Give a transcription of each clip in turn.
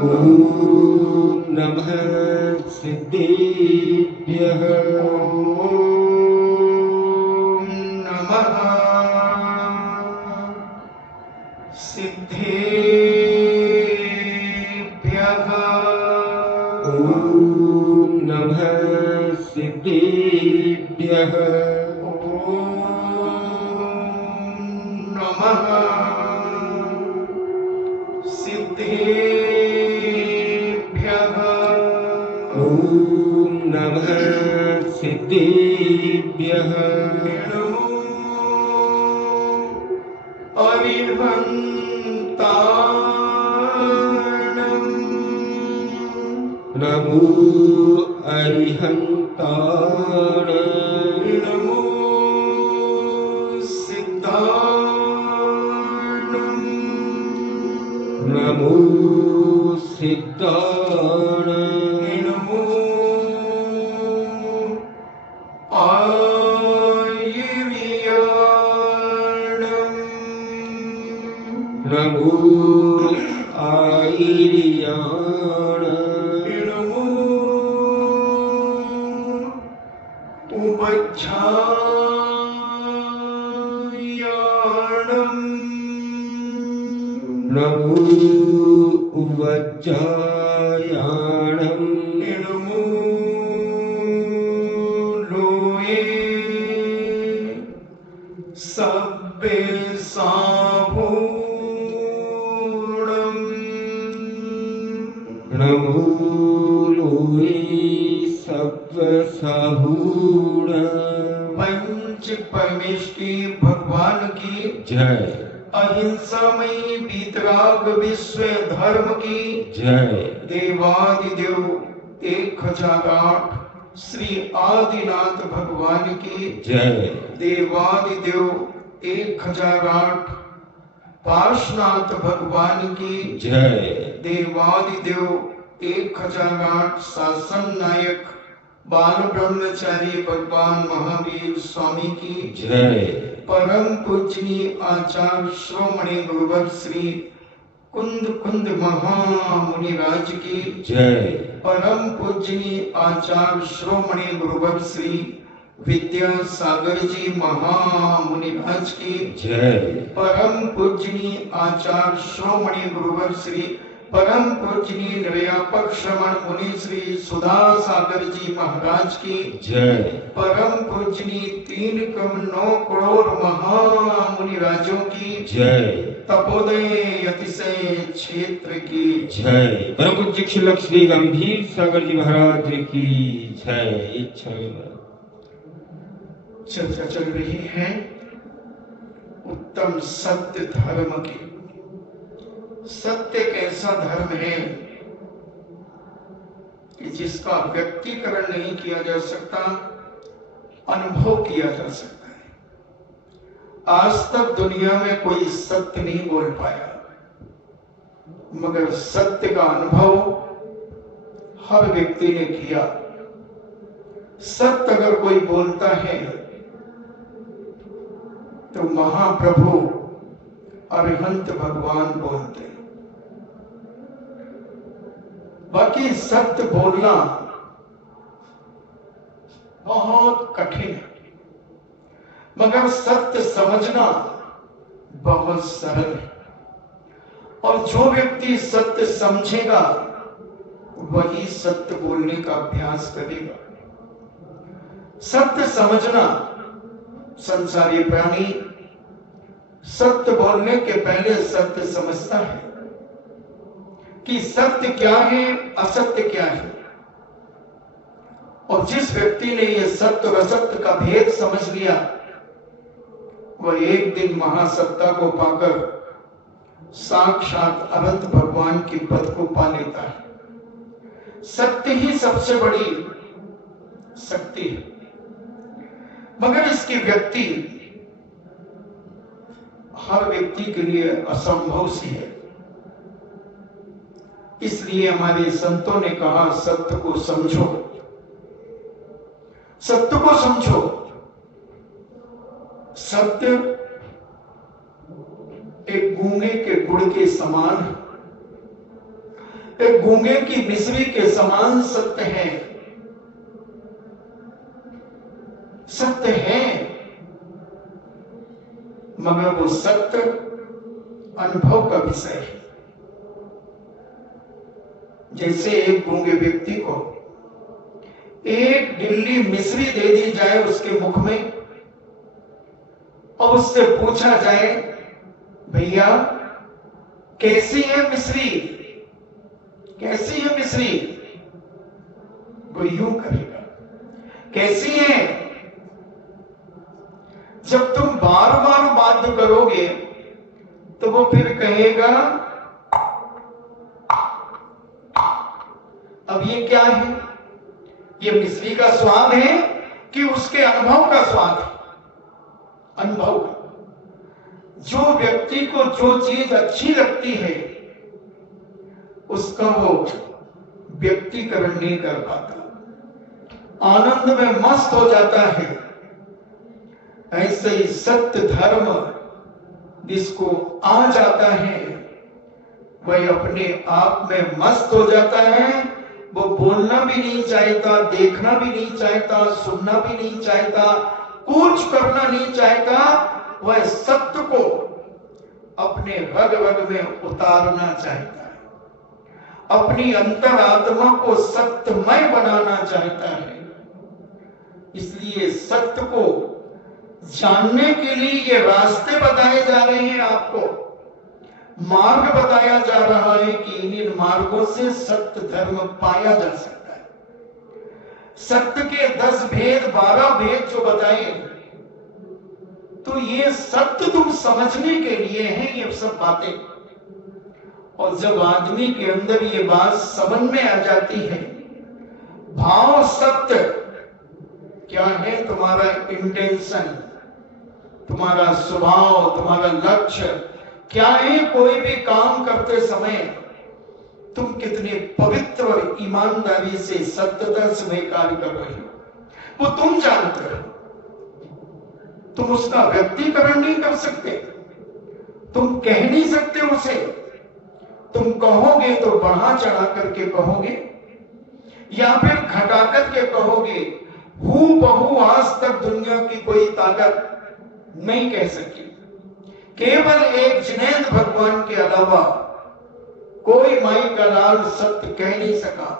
ॐ नमः सिद्धेभ्यः। ॐ नमः सिद्धेभ्यः। ॐ नमः सिद्धेभ्यः। नमः सिद्धेभ्यः। ॐ नमः सिद्धेभ्यः। अरिहन्ताणं नमो अरिहन्ताण। नमो सिद्धाणं नमो सिद्धाण। नमो आयर्याणं नमो आयर्याण। नमो उपज्झायाणं नमो उवज्जायाणं। नमो लोये सब्बे साहूणं नमो लोये सब्बसाहूण। पंच परमेष्टि भगवान की जय। अहिंसामयी वीतराग विश्व धर्म की जय। देवादिदेव 1008 श्री आदिनाथ भगवान की जय। देवादिदेव 1008 पार्श्वनाथ भगवान की जय। देवादिदेव 1008 शासन नायक बाल ब्रह्मचारी भगवान महावीर स्वामी की जय। परम पूजनीय आचार्य श्रोमणि गुरुवर श्री कुंद कुंद महामुनिराज की जय। परम पूजनीय आचार्य श्रोमणि गुरुवर श्री विद्यासागर जी महामुनिराज की जय। परम पूजनीय आचार्य श्रोमणि गुरुवर श्री परम पूजनीय निर्यापक श्रवण मुनि श्री सुधा सागर जी महाराज की जय। परम पूजनीय 3,9 करोड़ महामुनि राजों की जय। तपोदय अतिशय क्षेत्र की जय। परम पूज्य श्री लक्ष्मी गंभीर सागर जी महाराज की जय। इच्छा चर्चा चल रही है उत्तम सत्य धर्म की। सत्य एक ऐसा धर्म है कि जिसका व्यक्तिकरण नहीं किया जा सकता, अनुभव किया जा सकता है। आज तक दुनिया में कोई सत्य नहीं बोल पाया, मगर सत्य का अनुभव हर व्यक्ति ने किया। सत्य अगर कोई बोलता है तो महाप्रभु अरिहंत भगवान बोलते हैं। बाकी सत्य बोलना बहुत कठिन है, मगर सत्य समझना बहुत सरल है। और जो व्यक्ति सत्य समझेगा वही सत्य बोलने का अभ्यास करेगा। सत्य समझना, संसारी प्राणी सत्य बोलने के पहले सत्य समझता है कि सत्य क्या है, असत्य क्या है। और जिस व्यक्ति ने यह सत्य और असत्य का भेद समझ लिया, वह एक दिन महासत्ता को पाकर साक्षात अनंत भगवान के पद को पा लेता है। सत्य ही सबसे बड़ी शक्ति है, मगर इसकी व्यक्ति हर व्यक्ति के लिए असंभव सी है। इसलिए हमारे संतों ने कहा सत्य को समझो, सत्य को समझो। सत्य एक गूंगे के गुड़ के समान है। एक गूंगे की मिसरी के समान सत्य है। सत्य है, मगर वो सत्य अनुभव का विषय है। जैसे एक गूंगे व्यक्ति को एक डिल्ली मिश्री दे दी जाए उसके मुख में और उससे पूछा जाए, भैया कैसी है मिश्री, कैसी है मिश्री? वो यूं करेगा, कैसी है? जब तुम बार बार बात करोगे तो वो फिर कहेगा, अब ये क्या है? ये मिश्री का स्वाद है कि उसके अनुभव का स्वाद है? अनुभव का। जो व्यक्ति को जो चीज अच्छी लगती है उसका वो व्यक्तिकरण नहीं कर पाता, आनंद में मस्त हो जाता है। ऐसे ही सत्य धर्म जिसको आ जाता है वह अपने आप में मस्त हो जाता है। वो बोलना भी नहीं चाहता, देखना भी नहीं चाहता, सुनना भी नहीं चाहता, कुछ करना नहीं चाहता। वह सत्य को अपने रग रग में उतारना चाहता है, अपनी अंतरात्मा को सत्यमय बनाना चाहता है। इसलिए सत्य को जानने के लिए ये रास्ते बताए जा रहे हैं, आपको मार्ग बताया जा रहा है कि इन मार्गों से सत्य धर्म पाया जा सकता है। सत्य के 10 भेद 12 भेद जो बताए, तो ये सत्य तुम समझने के लिए है ये सब बातें। और जब आदमी के अंदर ये बात समझ में आ जाती है, भाव सत्य क्या है, तुम्हारा इंटेंशन, तुम्हारा स्वभाव, तुम्हारा लक्ष्य क्या है, कोई भी काम करते समय तुम कितने पवित्र और ईमानदारी से सत्यता स्वीकार कर रहे हो, वो तुम जानते हो। तुम उसका व्यक्तिकरण नहीं कर सकते, तुम कह नहीं सकते उसे। तुम कहोगे तो बढ़ा चढ़ा करके कहोगे या फिर घटा करके कहोगे। हूबहू आज तक दुनिया की कोई ताकत नहीं कह सकी। केवल एक जुनैद भगवान के अलावा कोई माई का लाल सत्य कह नहीं सका।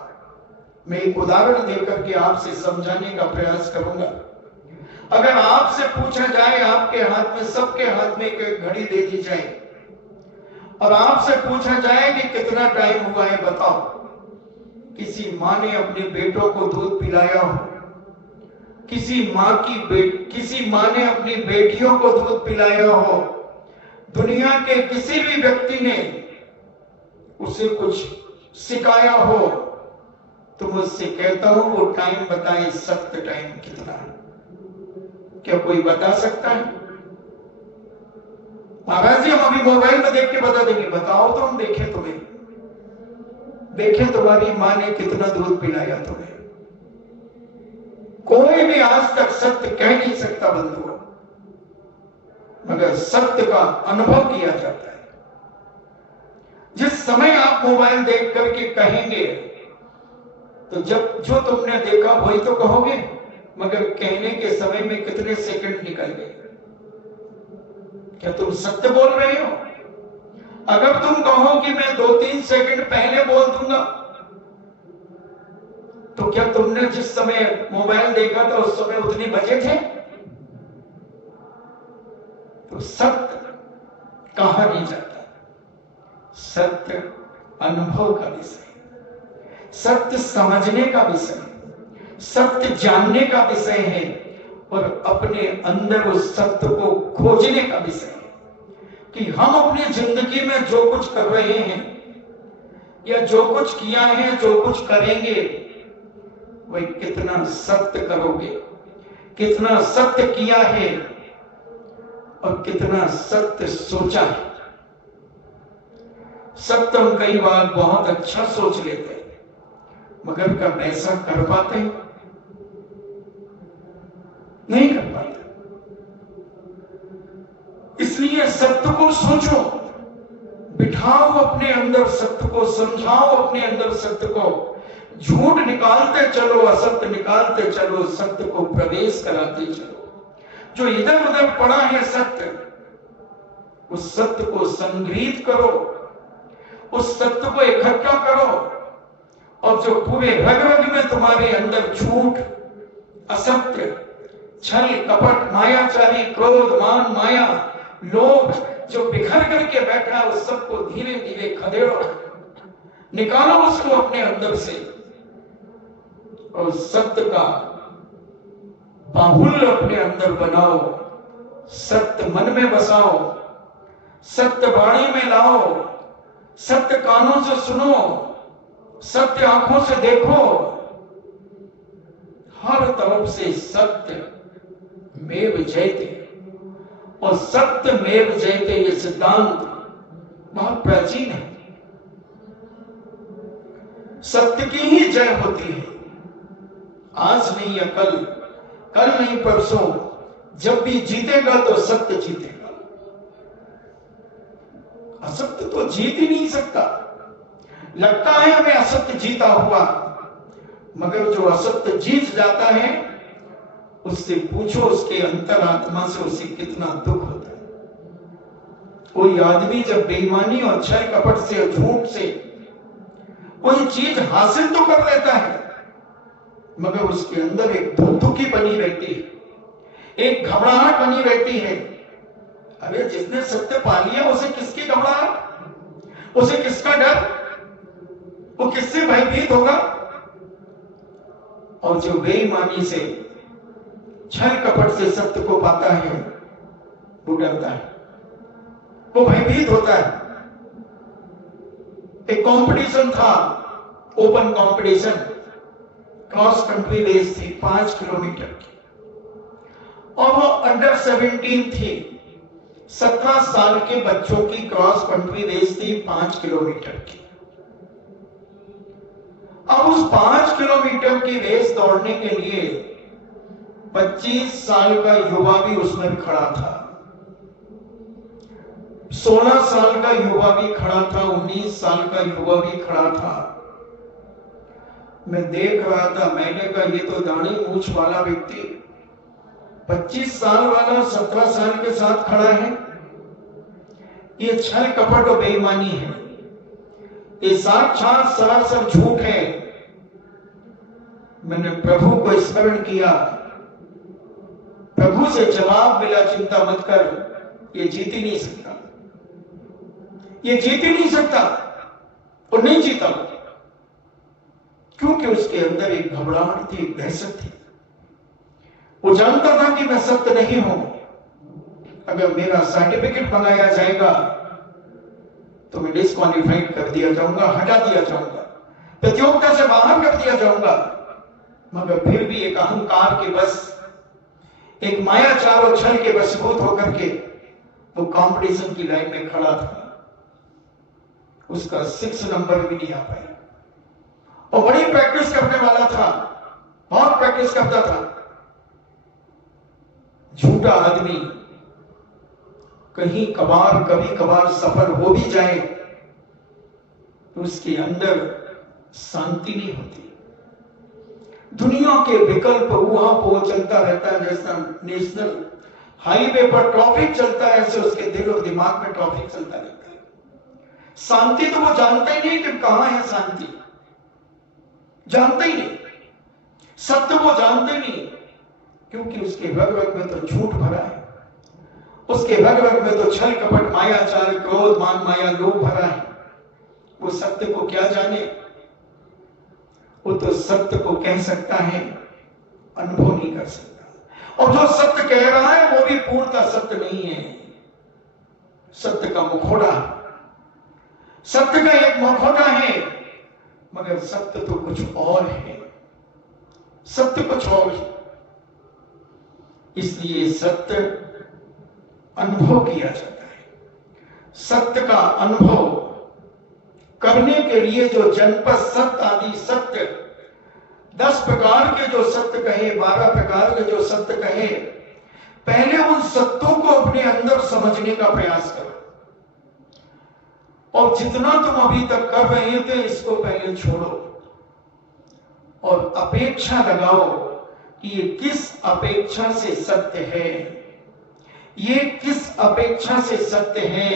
मैं एक उदाहरण देकर के आपसे समझाने का प्रयास करूंगा। अगर आपसे पूछा जाए, आपके हाथ में, सबके हाथ में एक घड़ी दे दी जाए और आपसे पूछा जाए कि कितना टाइम हुआ है बताओ। किसी माँ ने अपने बेटों को दूध पिलाया हो, किसी माँ ने अपनी बेटियों को दूध पिलाया हो, दुनिया के किसी भी व्यक्ति ने उसे कुछ सिखाया हो, तो मुझसे कहता हूं वो टाइम बताए, सत्य टाइम कितना है? क्या कोई बता सकता है? महाराज जी हम अभी मोबाइल में देख के बता देंगे। बताओ तो हम देखें, तुम्हें देखें तुम्हारी माँ ने कितना दूध पिलाया तुम्हें। कोई भी आज तक सत्य कह नहीं सकता बंधुओं, मगर सत्य का अनुभव किया जाता है। जिस समय आप मोबाइल देख करके कहेंगे तो जब जो तुमने देखा वही तो कहोगे, मगर कहने के समय में कितने सेकंड निकल गए? क्या तुम सत्य बोल रहे हो? अगर तुम कहो कि मैं 2-3 सेकंड पहले बोल दूंगा, तो क्या तुमने जिस समय मोबाइल देखा था उस समय उतने बजे थे? तो सत्य कहा नहीं जाता। सत्य अनुभव का विषय, सत्य समझने का विषय, सत्य जानने का विषय है और अपने अंदर उस सत्य को खोजने का विषय है कि हम अपनी जिंदगी में जो कुछ कर रहे हैं या जो कुछ किया है, जो कुछ करेंगे, वही कितना सत्य करोगे, कितना सत्य किया है और कितना सत्य सोचा है। सत्य हम कई बार बहुत अच्छा सोच लेते हैं, मगर कब ऐसा कर पाते हैं? नहीं कर पाते। इसलिए सत्य को सोचो, बिठाओ अपने अंदर सत्य को, समझाओ अपने अंदर सत्य को। झूठ निकालते चलो, असत्य निकालते चलो, सत्य को प्रवेश कराते चलो। जो इधर उधर पड़ा है सत्य, उस सत्य को संग्रहित करो, उस सत्य को इकट्ठा करो। और जो पूरे रग रग में तुम्हारे अंदर झूठ, असत्य, छल, कपट, मायाचारी, क्रोध, मान, माया, लोभ जो बिखर करके बैठा है, उस सबको धीरे धीरे खदेड़ो, निकालो उसको अपने अंदर से, और सत्य का बाहुल्य अपने अंदर बनाओ। सत्य मन में बसाओ, सत्य वाणी में लाओ, सत्य कानों से सुनो, सत्य आंखों से देखो। हर तरफ से सत्य मेव जयते, और सत्य मेव जयते ये सिद्धांत बहुत प्राचीन है। सत्य की ही जय होती है, आज नहीं या कल, कल नहीं परसों, जब भी जीतेगा तो सत्य जीतेगा। असत्य तो जीत ही नहीं सकता। लगता है हमें असत्य जीता हुआ, मगर जो असत्य जीत जाता है, उससे पूछो उसके अंतरात्मा से उसे कितना दुख होता है। कोई आदमी जब बेईमानी और छल कपट से और झूठ से कोई चीज हासिल तो कर लेता है, मगर उसके अंदर एक धुकधुकी बनी रहती है, एक घबराहट बनी रहती है। अरे जिसने सत्य पा लिया उसे किसकी घबराहट, उसे किसका डर, वो किससे भयभीत होगा। और जो बेईमानी से, छल कपट से सत्य को पाता है, वो डरता है, वो भयभीत होता है। एक कंपटीशन था, open competition, cross country race थी 5 किलोमीटर की, और वो अंडर 17 थी। 17 साल के बच्चों की क्रॉस कंट्री रेस थी 5 किलोमीटर की। अब उस 5 किलोमीटर की रेस दौड़ने के लिए 25 साल का युवा भी उसमें खड़ा था, 16 साल का युवा भी खड़ा था, 19 साल का युवा भी खड़ा था। मैं देख रहा था, मैंने कहा ये तो दाढ़ी मूछ वाला व्यक्ति 25 साल वाला 17 साल के साथ खड़ा है, ये छल कपट और बेईमानी है, ये साक्षात सरासर झूठ है। मैंने प्रभु को स्मरण किया, प्रभु से जवाब मिला, चिंता मत कर, ये जीत ही नहीं सकता, ये जीत ही नहीं सकता। और नहीं जीता, क्योंकि उसके अंदर एक घबराहट थी, एक दहशत थी। वो जानता था कि मैं सत्य नहीं हूं, अगर मेरा सर्टिफिकेट मंगाया जाएगा तो मैं डिस्क्वालीफाइड कर दिया जाऊंगा, हटा दिया जाऊंगा, प्रतियोगिता से बाहर कर दिया जाऊंगा। मगर फिर भी एक अहंकार के बस, एक मायाचार और छल के वशीभूत होकर के वो कंपटीशन की लाइन में खड़ा था। उसका 6 नंबर भी नहीं आ पाया, और बड़ी प्रैक्टिस करने वाला था, बहुत प्रैक्टिस करता था। झूठा आदमी कहीं कभार, कभी कभार सफल हो भी जाए तो उसके अंदर शांति नहीं होती। दुनिया के विकल्प ऊहापोह चलता रहता है, जैसा नेशनल हाईवे पर ट्रैफिक चलता है, ऐसे उसके दिल और दिमाग में ट्रैफिक चलता रहता है। शांति तो वो जानता ही नहीं कि कहां है शांति, जानता ही नहीं। सत्य वो जानते नहीं, क्योंकि उसके रग रग में तो झूठ भरा है, उसके रग रग में तो छल कपट, मायाचार, क्रोध, मान, माया, लोभ भरा है। वो सत्य को क्या जाने, वो तो सत्य को कह सकता है, अनुभव नहीं कर सकता। और जो सत्य कह रहा है वो भी पूर्णतः सत्य नहीं है, सत्य का मुखौटा, सत्य का एक मुखौटा है, मगर सत्य तो कुछ और है, सत्य कुछ और है। इसलिए सत्य अनुभव किया जाता है। सत्य का अनुभव करने के लिए जो जनपद सत्य आदि सत्य, 10 प्रकार के जो सत्य कहे, 12 प्रकार के जो सत्य कहे, पहले उन सत्यों को अपने अंदर समझने का प्रयास करो। और जितना तुम अभी तक कर रहे थे इसको पहले छोड़ो और अपेक्षा लगाओ कि ये किस अपेक्षा से सत्य है, ये किस अपेक्षा से सत्य है,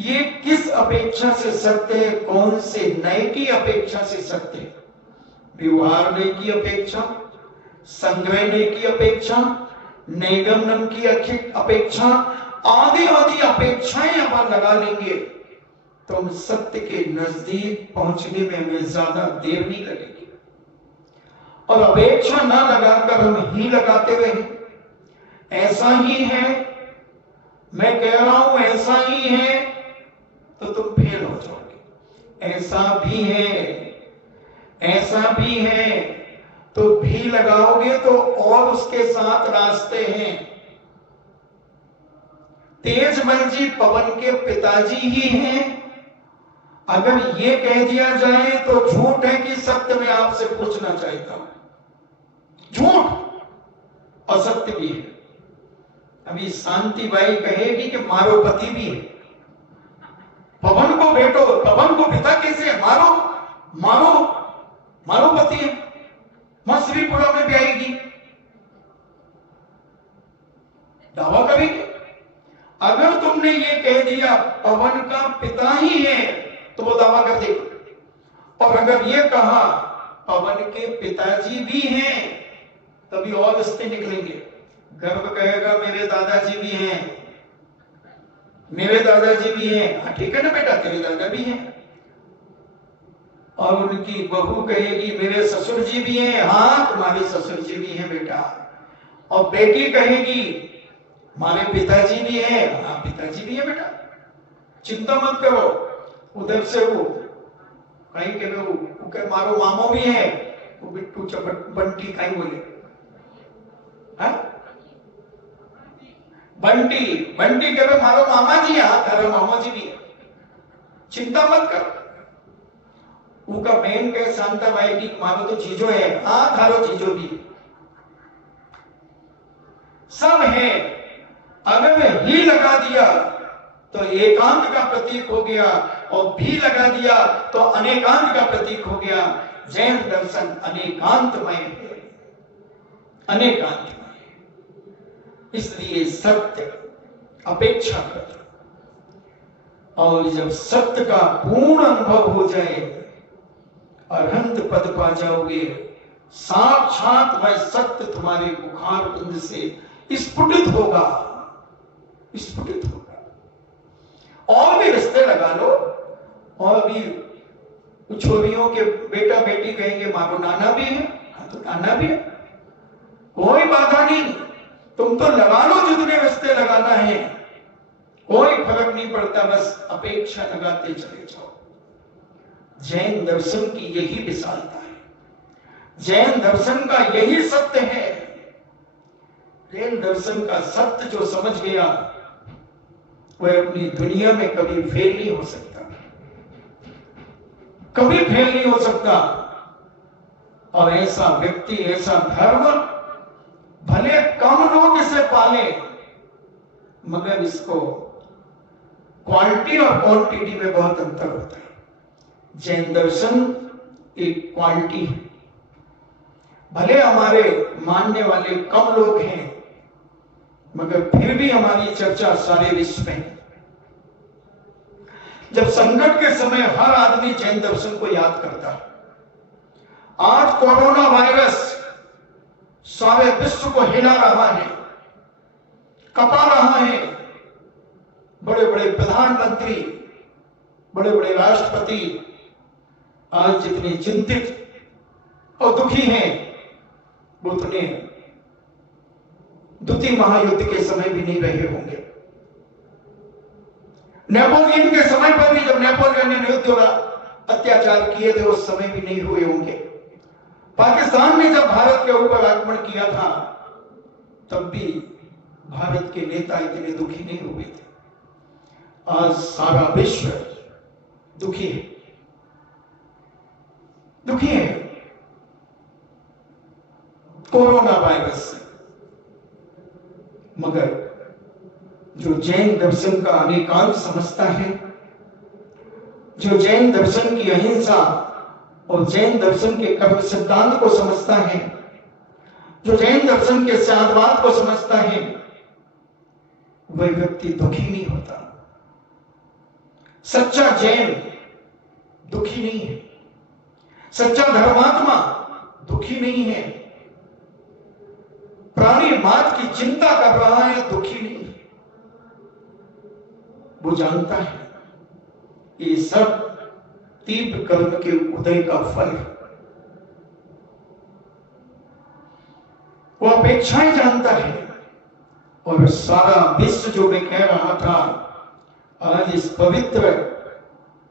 ये किस अपेक्षा से सत्य है, कौन से नए की अपेक्षा से सत्य है। व्यवहार नए की अपेक्षा, संग्रह नए की अपेक्षा, निगमन की अपेक्षा, आदि आदि अपेक्षाएं अपन लगा लेंगे तो हम सत्य के नजदीक पहुंचने में हमें ज्यादा देर नहीं लगेगी। और अपेक्षा ना लगाकर हम ही लगाते रहे, ऐसा ही है, मैं कह रहा हूं ऐसा ही है, तो तुम फेल हो जाओगे। ऐसा भी है, ऐसा भी है, तो भी लगाओगे तो और उसके साथ रास्ते हैं। तेजमल जी पवन के पिताजी ही हैं। अगर ये कह दिया जाए तो झूठ है कि सत्य में आपसे पूछना चाहता हूं, झूठ असत्य भी है। अभी शांतिबाई कहेगी कि मारो पति भी है, पवन को बेटो, पवन को पिता कैसे है? मारो मारो मारो पति है। वहां श्रीपुरा में भी आएगी, दावा करेगी। अगर तुमने ये कह दिया पवन का पिता ही है तो वो दावा कर देगा। और अगर ये कहा पवन के पिताजी भी हैं तभी और रिश्ते निकलेंगे। गर्व कहेगा मेरे दादाजी भी हैं, मेरे दादाजी भी हैं। हाँ ठीक है ना बेटा, तेरे दादा भी हैं। और उनकी बहू कहेगी मेरे ससुर जी भी हैं। हाँ तुम्हारे ससुर जी भी हैं बेटा। और बेटी कहेगी हमारे पिताजी भी हैं। हाँ पिताजी भी है बेटा, चिंता मत करो। उधर से वो कहीं के वो कहे मारो मामो भी है, वो बिट्टू बंटी कहीं बोले, हाँ बंटी बंटी कहे मारो मामा जी। हाँ तारा मामा जी भी है, चिंता मत करो। उनका बहन कहे शांताबाई की मारो तो चीजों है। हाँ थारो चीजों भी सब है। अगर ही लगा दिया तो एकांत का प्रतीक हो गया, और भी लगा दिया तो अनेकांत का प्रतीक हो गया। जैन दर्शन अनेकांतमय है, अनेकांतमय। इसलिए सत्य अपेक्षा कर, और जब सत्य का पूर्ण अनुभव हो जाए अरहंत पद पा जाओगे। साक्षात वह सत्य तुम्हारे बुखार बिंद से स्फुटित होगा, स्फुटित होगा। और भी रिश्ते लगा लो, और भी छोरियों के बेटा बेटी कहेंगे मारो नाना भी है। हाँ तो नाना भी है, कोई बाधा नहीं। तुम तो लगा लो जितने रिश्ते लगाना है, कोई फर्क नहीं पड़ता। बस अपेक्षा लगाते चले जाओ। जैन दर्शन की यही विशालता है, जैन दर्शन का यही सत्य है। जैन दर्शन का सत्य जो समझ गया वह अपनी दुनिया में कभी फेल नहीं हो सकता, कभी फेल नहीं हो सकता। और ऐसा व्यक्ति, ऐसा धर्म भले कम लोग इसे पाले, मगर इसको क्वालिटी और क्वांटिटी में बहुत अंतर होता है। जैन दर्शन एक क्वालिटी है। भले हमारे मानने वाले कम लोग हैं, मगर फिर भी हमारी चर्चा सारे विश्व में है। जब संकट के समय हर आदमी जैन दर्शन को याद करता है। आज कोरोना वायरस सारे विश्व को हिला रहा है, कपा रहा है। बड़े बड़े प्रधानमंत्री, बड़े बड़े राष्ट्रपति आज जितने चिंतित और दुखी हैं वो उतने द्वितीय महायुद्ध के समय भी नहीं रहे होंगे। नेपोलियन के समय पर भी, जब नेपोलियन ने युद्ध और अत्याचार किए थे, उस समय भी नहीं हुए होंगे। पाकिस्तान ने जब भारत के ऊपर आक्रमण किया था तब भी भारत के नेता इतने दुखी नहीं हुए थे। आज सारा विश्व दुखी है, दुखी है कोरोना वायरस से। मगर जो जैन दर्शन का अनेकांत समझता है जो जैन दर्शन की अहिंसा और जैन दर्शन के कर्म सिद्धांत को समझता है, जो जैन दर्शन के साधवाद को समझता है, वह व्यक्ति दुखी नहीं होता। सच्चा जैन दुखी नहीं है, सच्चा धर्मात्मा दुखी नहीं है, प्राणी मात की चिंता कर रहा है, दुखी नहीं है। वो जानता है ये सब तीव्र कर्म के उदय का फल है। वो अपेक्षाएं जानता है और सारा विश्व जो मैं कह रहा था आज इस पवित्र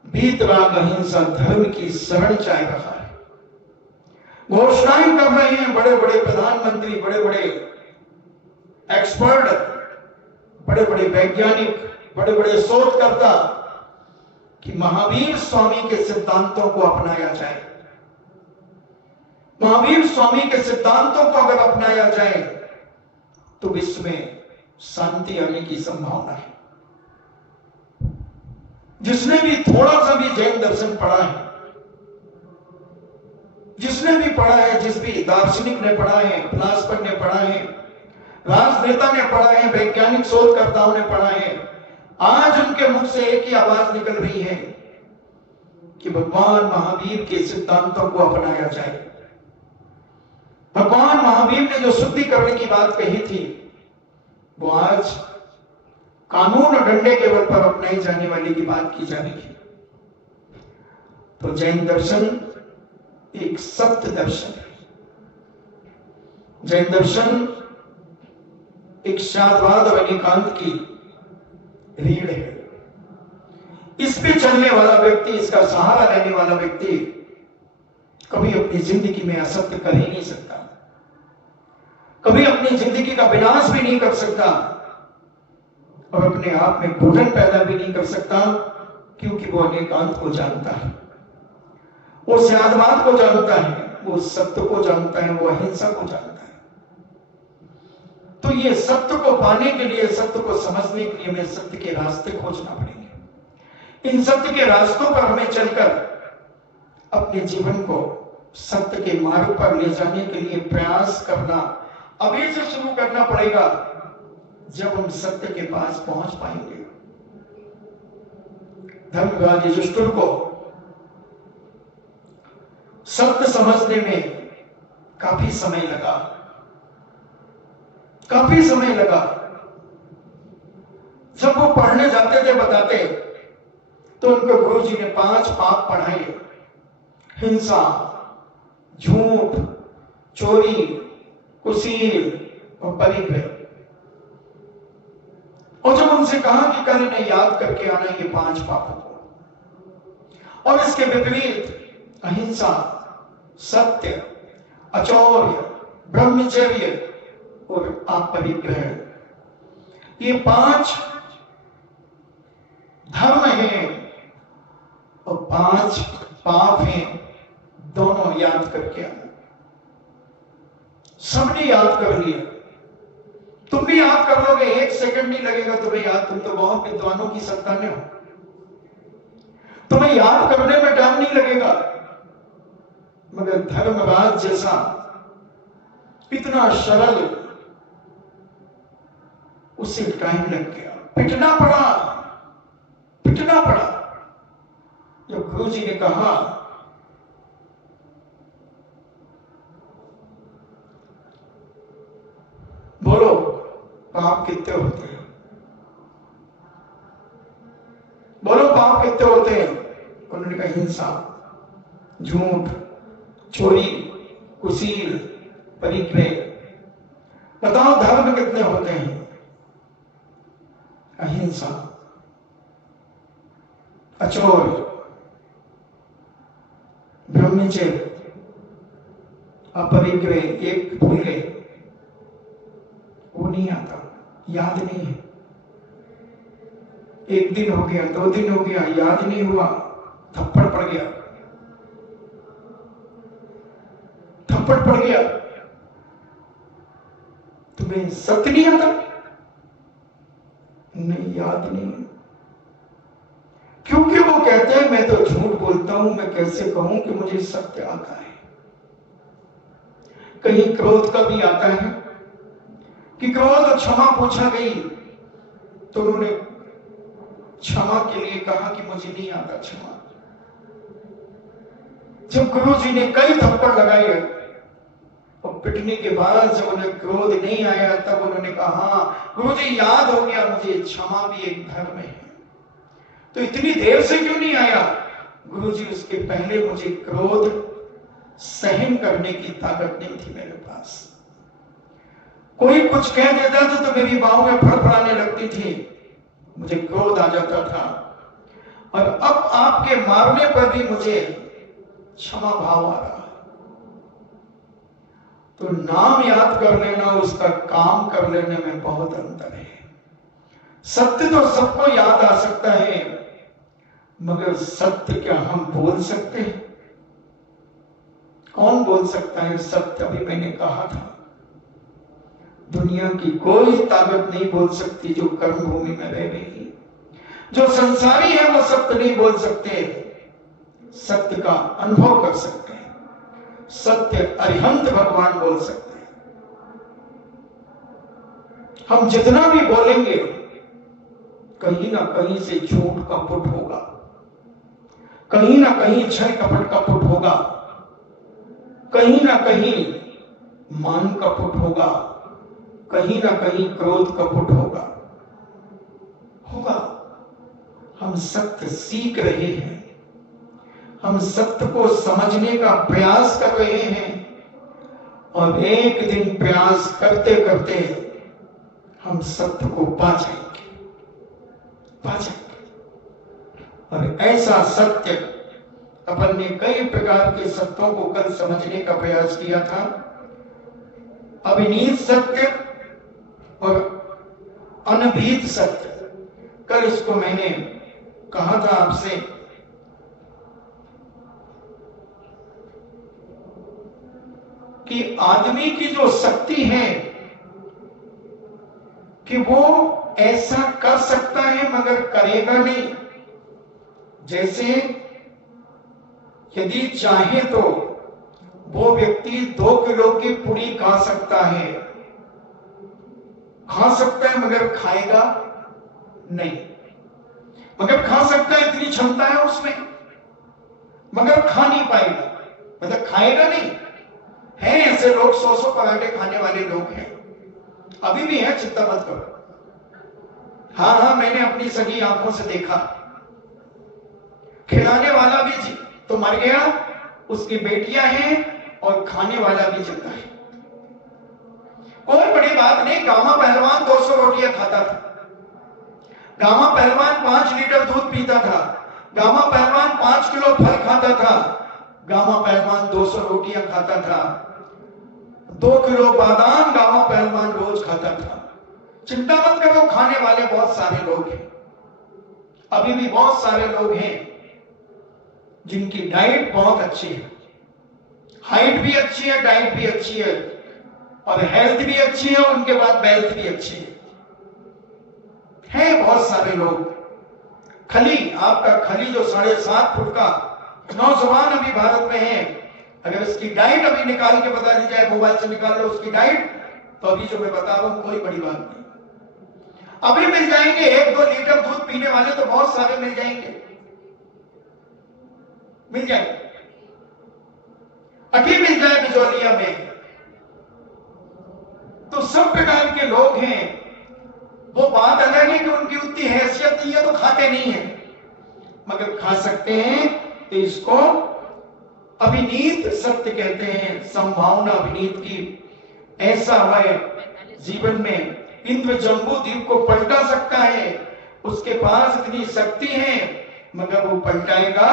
वीतराग अहिंसा धर्म की शरण चाह रहा है। घोषणाएं कर रहे हैं बड़े बड़े प्रधानमंत्री, बड़े बड़े एक्सपर्ट, बड़े बड़े वैज्ञानिक, बड़े बड़े शोधकर्ता कि महावीर स्वामी के सिद्धांतों को अपनाया जाए। महावीर स्वामी के सिद्धांतों को अगर अपनाया जाए तो विश्व में शांति आने की संभावना है। जिसने भी थोड़ा सा भी जैन दर्शन पढ़ा है, जिसने भी पढ़ा है, जिस भी दार्शनिक ने पढ़ा है, फिलासफर ने पढ़ा है, राजनेता ने पढ़ा है, वैज्ञानिक शोधकर्ताओं ने पढ़ा है, आज उनके मुख से एक ही आवाज निकल रही है कि भगवान महावीर के सिद्धांतों को अपनाया जाए। भगवान महावीर ने जो शुद्धिकरण की बात कही थी वो आज कानून और डंडे के बल पर अपनाई जाने वाली की बात की जा रही है। तो जैन दर्शन एक सत्य दर्शन है। जैन दर्शन एक शादवाद और अनेकांत की रीढ़ है। इस पे चलने वाला व्यक्ति, इसका सहारा लेने वाला व्यक्ति कभी अपनी जिंदगी में असत्य कर ही नहीं सकता, कभी अपनी जिंदगी का विनाश भी नहीं कर सकता और अपने आप में घुटन पैदा भी नहीं कर सकता, क्योंकि वो अनेकांत को जानता है, वो शादवाद को जानता है, वो सत्य को जानता है, वो अहिंसा को जानता है। तो ये सत्य को पाने के लिए, सत्य को समझने के लिए हमें सत्य के रास्ते खोजना पड़ेंगे। इन सत्य के रास्तों पर हमें चलकर अपने जीवन को सत्य के मार्ग पर ले जाने के लिए प्रयास करना अभी से शुरू करना पड़ेगा। जब हम सत्य के पास पहुंच पाएंगे। धर्मराज युधिष्ठिर को सत्य समझने में काफी समय लगा, काफी समय लगा। जब वो पढ़ने जाते थे, बताते तो उनको गुरु जी ने 5 पाप पढ़ाए, हिंसा, झूठ, चोरी, कुसील और परिग्रह। और जब उनसे कहा कि कल इन्हें याद करके आना ये 5 पापों को, और इसके विपरीत अहिंसा, सत्य, अचौर्य, ब्रह्मचर्य और अपरिग्रह, ये 5 धर्म हैं और 5 पाप हैं, दोनों याद करके आना। सबने याद कर लिया, तुम भी याद कर लोगे, 1 सेकंड नहीं लगेगा तुम्हें याद। तुम तो बहुत विद्वानों की संतानें हो, तुम्हें याद करने में टाइम नहीं लगेगा। मगर धर्मराज जैसा इतना सरल, उसे टाइम लग गया, पिटना पड़ा, पिटना पड़ा। जब गुरु जी ने कहा बोलो पाप कितने होते हैं, बोलो पाप कितने होते हैं। उन्होंने कहा हिंसा, झूठ, चोरी, कुसील, परिग्रह। बताओ धर्म कितने होते हैं। अहिंसा, अचौर्य, ब्रह्मचर्य, अपरिग्रह। एक भूल गए, वो नहीं आता, याद नहीं है। 1 दिन हो गया, 2 दिन हो गया, याद नहीं हुआ, थप्पड़ पड़ गया, थप्पड़ पड़ गया। तुम्हें सत्य नहीं आता? नहीं, याद नहीं। क्योंकि वो कहते हैं मैं तो बताऊं, मैं कैसे कहूं कि मुझे सत्य आता है। कहीं क्रोध का भी आता है कि क्रोध क्षमा पूछा गई तो उन्होंने क्षमा के लिए कहा कि मुझे नहीं आता क्षमा। जब गुरु जी ने कई थप्पड़ लगाए और पिटने के बाद जब उन्हें क्रोध नहीं आया तब उन्होंने कहा, हाँ गुरु जी याद हो गया मुझे, क्षमा भी एक धर्म है। तो इतनी देर से क्यों नहीं आया? गुरु जी उसके पहले मुझे क्रोध सहन करने की ताकत नहीं थी मेरे पास। कोई कुछ कह देता था तो मेरी बाहों में फड़फड़ाने लगती थी, मुझे क्रोध आ जाता था। और अब आपके मारने पर भी मुझे क्षमा भाव आ रहा। तो नाम याद कर लेना, उसका काम कर लेने में बहुत अंतर है। सत्य तो सबको याद आ सकता है, मगर सत्य क्या हम बोल सकते हैं? कौन बोल सकता है सत्य? अभी मैंने कहा था, दुनिया की कोई ताकत नहीं बोल सकती जो कर्म भूमि में रह रही। जो संसारी है वो सत्य नहीं बोल सकते, सत्य का अनुभव कर सकते हैं। सत्य अरिहंत भगवान बोल सकते हैं। हम जितना भी बोलेंगे कहीं ना कहीं से झूठ का पुट होगा, कहीं ना कहीं छल कपट का पुट होगा, कहीं ना कहीं मान का पुट होगा, कहीं ना कहीं क्रोध का पुट होगा। हम सत्य सीख रहे हैं, हम सत्य को समझने का प्रयास कर रहे हैं, और एक दिन प्रयास करते करते हम सत्य को पा जाएंगे। और ऐसा सत्य अपन ने कई प्रकार के सत्यों को कल समझने का प्रयास किया था। अभिनीत सत्य और अनभिहित सत्य, कल इसको मैंने कहा था आपसे कि आदमी की जो शक्ति है कि वो ऐसा कर सकता है मगर करेगा नहीं। जैसे यदि चाहे तो वो व्यक्ति 2 किलो की पूरी खा सकता है, मगर खाएगा नहीं। मगर खा सकता है, इतनी क्षमता है उसमें, मगर खा नहीं पाएगा, मतलब खाएगा नहीं। है ऐसे लोग, 100 पराठे खाने वाले लोग हैं, अभी भी है, चिंता मत करो। हाँ, मैंने अपनी सगी आंखों से देखा। खिलाने वाला भी तो मर गया, उसकी बेटियां हैं, और खाने वाला भी जिंदा है। कोई बड़ी बात नहीं। गामा पहलवान 200 रोटियां खाता था, गामा पहलवान 5 लीटर दूध पीता था, गामा पहलवान 5 किलो फल खाता था, गामा पहलवान 200 रोटियां खाता था, 2 किलो बादाम गामा पहलवान रोज खाता था। चिंता मत करो, खाने वाले बहुत सारे लोग हैं। अभी भी बहुत सारे लोग हैं जिनकी डाइट बहुत अच्छी है, हाइट भी अच्छी है, डाइट भी अच्छी है, और हेल्थ भी अच्छी है, उनके बाद वेल्थ भी अच्छी है बहुत सारे लोग। खली, आपका खली जो 7.5 फुट का नौजवान अभी भारत में है, अगर उसकी डाइट अभी निकाल के बता दी जाए, मोबाइल से निकाल लो उसकी डाइट, तो अभी जो मैं बता रहा हूं कोई बड़ी बात नहीं, अभी मिल जाएंगे। 1-2 लीटर दूध पीने वाले तो बहुत सारे मिल जाएंगे, अभी मिल जाए बिजौलिया में। तो सब प्रकार के लोग हैं। वो बात अलग है कि उनकी उतनी हैसियत नहीं है तो खाते नहीं है, मगर खा सकते हैं। तो इसको अभिनीत सत्य कहते हैं, संभावना अभिनीत की। ऐसा है जीवन में, इंद्र जम्बू द्वीप को पलटा सकता है, उसके पास इतनी शक्ति है, मगर वो पलटाएगा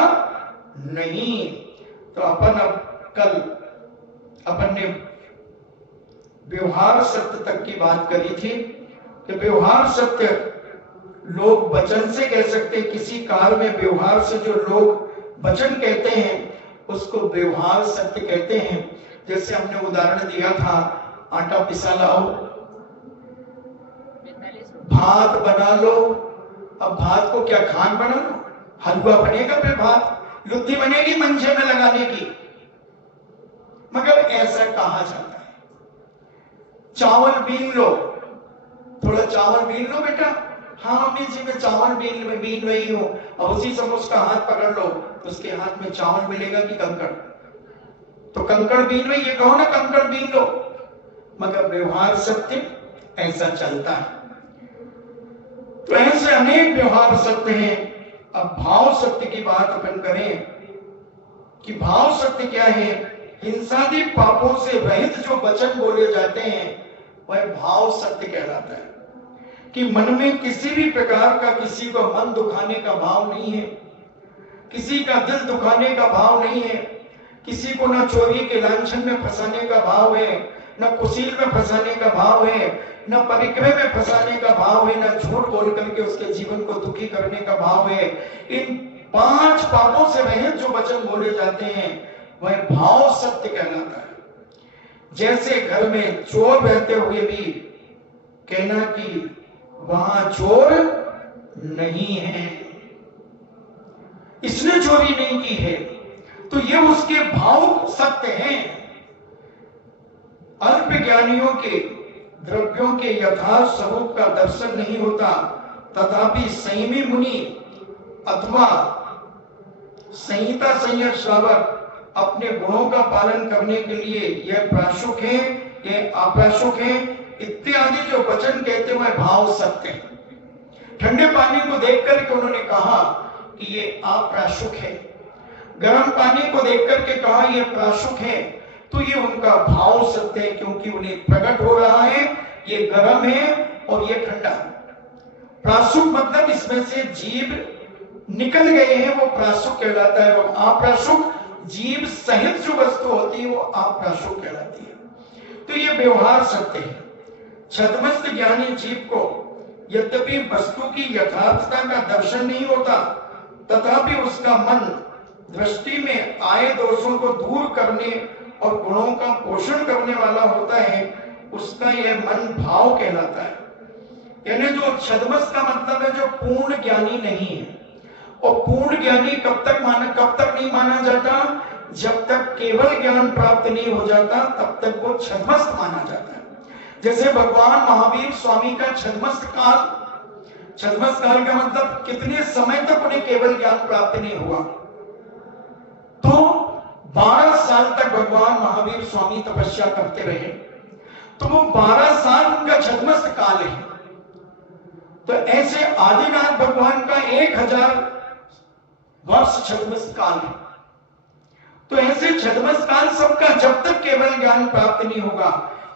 नहीं। तो कल अपन ने व्यवहार सत्य तक की बात करी थी कि व्यवहार सत्य लोग वचन से कह सकते, किसी काल में व्यवहार से जो लोग वचन कहते हैं उसको व्यवहार सत्य कहते हैं। जैसे हमने उदाहरण दिया था, आटा पिसा लाओ, भात बना लो। अब भात को क्या खान बना लो, हलवा बनेगा फिर भात। लुद्धि बनेगी मंजे में लगाने की, मगर ऐसा कहा जाता है। चावल बीन लो, थोड़ा चावल बीन लो बेटा। हाँ मम्मी जी मैं चावल बीन रही हूं। अब उसी समय उसका हाथ पकड़ लो तो उसके हाथ में चावल मिलेगा कि कंकड़? तो कंकड़ बीन रही है, कहो ना कंकड़ बीन लो। मगर व्यवहार सत्य ऐसा चलता है। तो ऐसे अनेक व्यवहार सत्य हैं। अब भाव सत्य की बात अपन करें कि भाव सत्य क्या है। हिंसादि पापों से रहित जो वचन बोले जाते हैं वह भाव सत्य कहलाता है। कि मन में किसी भी प्रकार का किसी को मन दुखाने का भाव नहीं है, किसी का दिल दुखाने का भाव नहीं है, किसी को न चोरी के लांछन में फंसाने का भाव है, न कुसील में फंसाने का भाव है, न परिक्रय में फंसाने का भाव है, न झूठ बोल करके उसके जीवन को दुखी करने का भाव है। इन 5 पापों से रहित जो वचन बोले जाते हैं वह भाव सत्य कहलाता है। जैसे घर में चोर रहते हुए भी कहना कि वहां चोर नहीं है, इसने चोरी नहीं की है, तो ये उसके भाव सत्य हैं। अल्प ज्ञानियों के द्रव्यों के यथार्थ स्वरूप का दर्शन नहीं होता, तथापि संयमी मुनि अथवा संहिता संयत श्रावक अपने गुणों का पालन करने के लिए यह प्राशुक है, यह अप्राशुक है इत्यादि जो वचन कहते हुए भाव सत्य है। ठंडे पानी को देख करके उन्होंने कहा कि ये अप्राशुक है, गर्म पानी को देख करके कहा ये प्राशुक है, तो ये उनका भाव सत्य है, क्योंकि उन्हें प्रकट हो रहा है ये गर्म है और ये ठंडा। प्राशुक मतलब इसमें से जीव निकल गए हैं, वो प्राशुक कहलाता है। और अप्राशुक जीव सहित जो वस्तु होती है वो अप्राशुक कहलाती है। तो ये व्यवहार सत्य है। छद्मस्त ज्ञानी जीव को यद्यपि वस्तु की यथार्थता का दर्शन नहीं होता, तथापि उसका मन दृष्टि में आए दोषों को दूर करने और गुणों का पोषण करने वाला होता है, उसका यह मन भाव कहलाता है। यानी जो छद्मस्त का मतलब है जो पूर्ण ज्ञानी नहीं है। और पूर्ण ज्ञानी कब तक नहीं माना जाता? जब तक केवल ज्ञान प्राप्त नहीं हो जाता तब तक वो छद्मस्त माना जाता है। जैसे भगवान महावीर स्वामी का छद्मस्त काल का मतलब कितने समय तक उन्हें केवल ज्ञान प्राप्त नहीं हुआ? तो 12 साल तक भगवान महावीर स्वामी तपस्या करते रहे, तो वो 12 साल उनका छद्मस्त काल है। तो ऐसे आदिनाथ भगवान का 1000 वर्ष छद्मस्त काल है। तो ऐसे छद्मस्त काल सबका जब तक केवल ज्ञान प्राप्त नहीं होगा,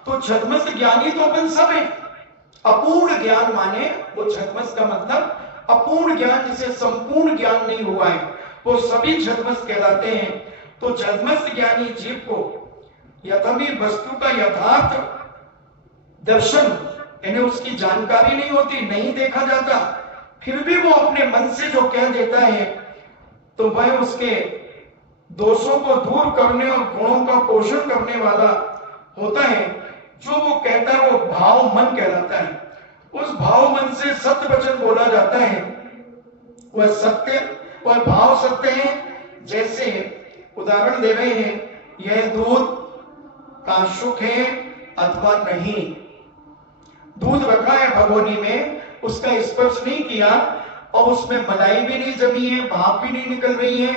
तो छद्मस्त ज्ञानी तो अपन सब है। अपूर्ण ज्ञान माने वो छद्मस्त का मतलब अपूर्ण ज्ञान, जिसे संपूर्ण ज्ञान नहीं हुआ है, वो सभी छद्मस्त कहलाते हैं। तो छद्मस्त ज्ञानी जीव को यथापि वस्तु का यथार्थ दर्शन यानी उसकी जानकारी नहीं होती, नहीं देखा जाता, फिर भी वो अपने मन से जो कह देता है तो वह उसके दोषों को दूर करने और गुणों का पोषण करने वाला होता है। जो वो कहता है वो भाव मन कहलाता है। उस भाव मन से सत्य वचन बोला जाता है, वह सत्य वह भाव सत्य है। जैसे उदाहरण दे रहे हैं, यह दूध का शुक है अथवा नहीं। दूध रखा है भगोनी में, उसका स्पर्श नहीं किया और उसमें मलाई भी नहीं जमी है, भाप भी नहीं निकल रही है,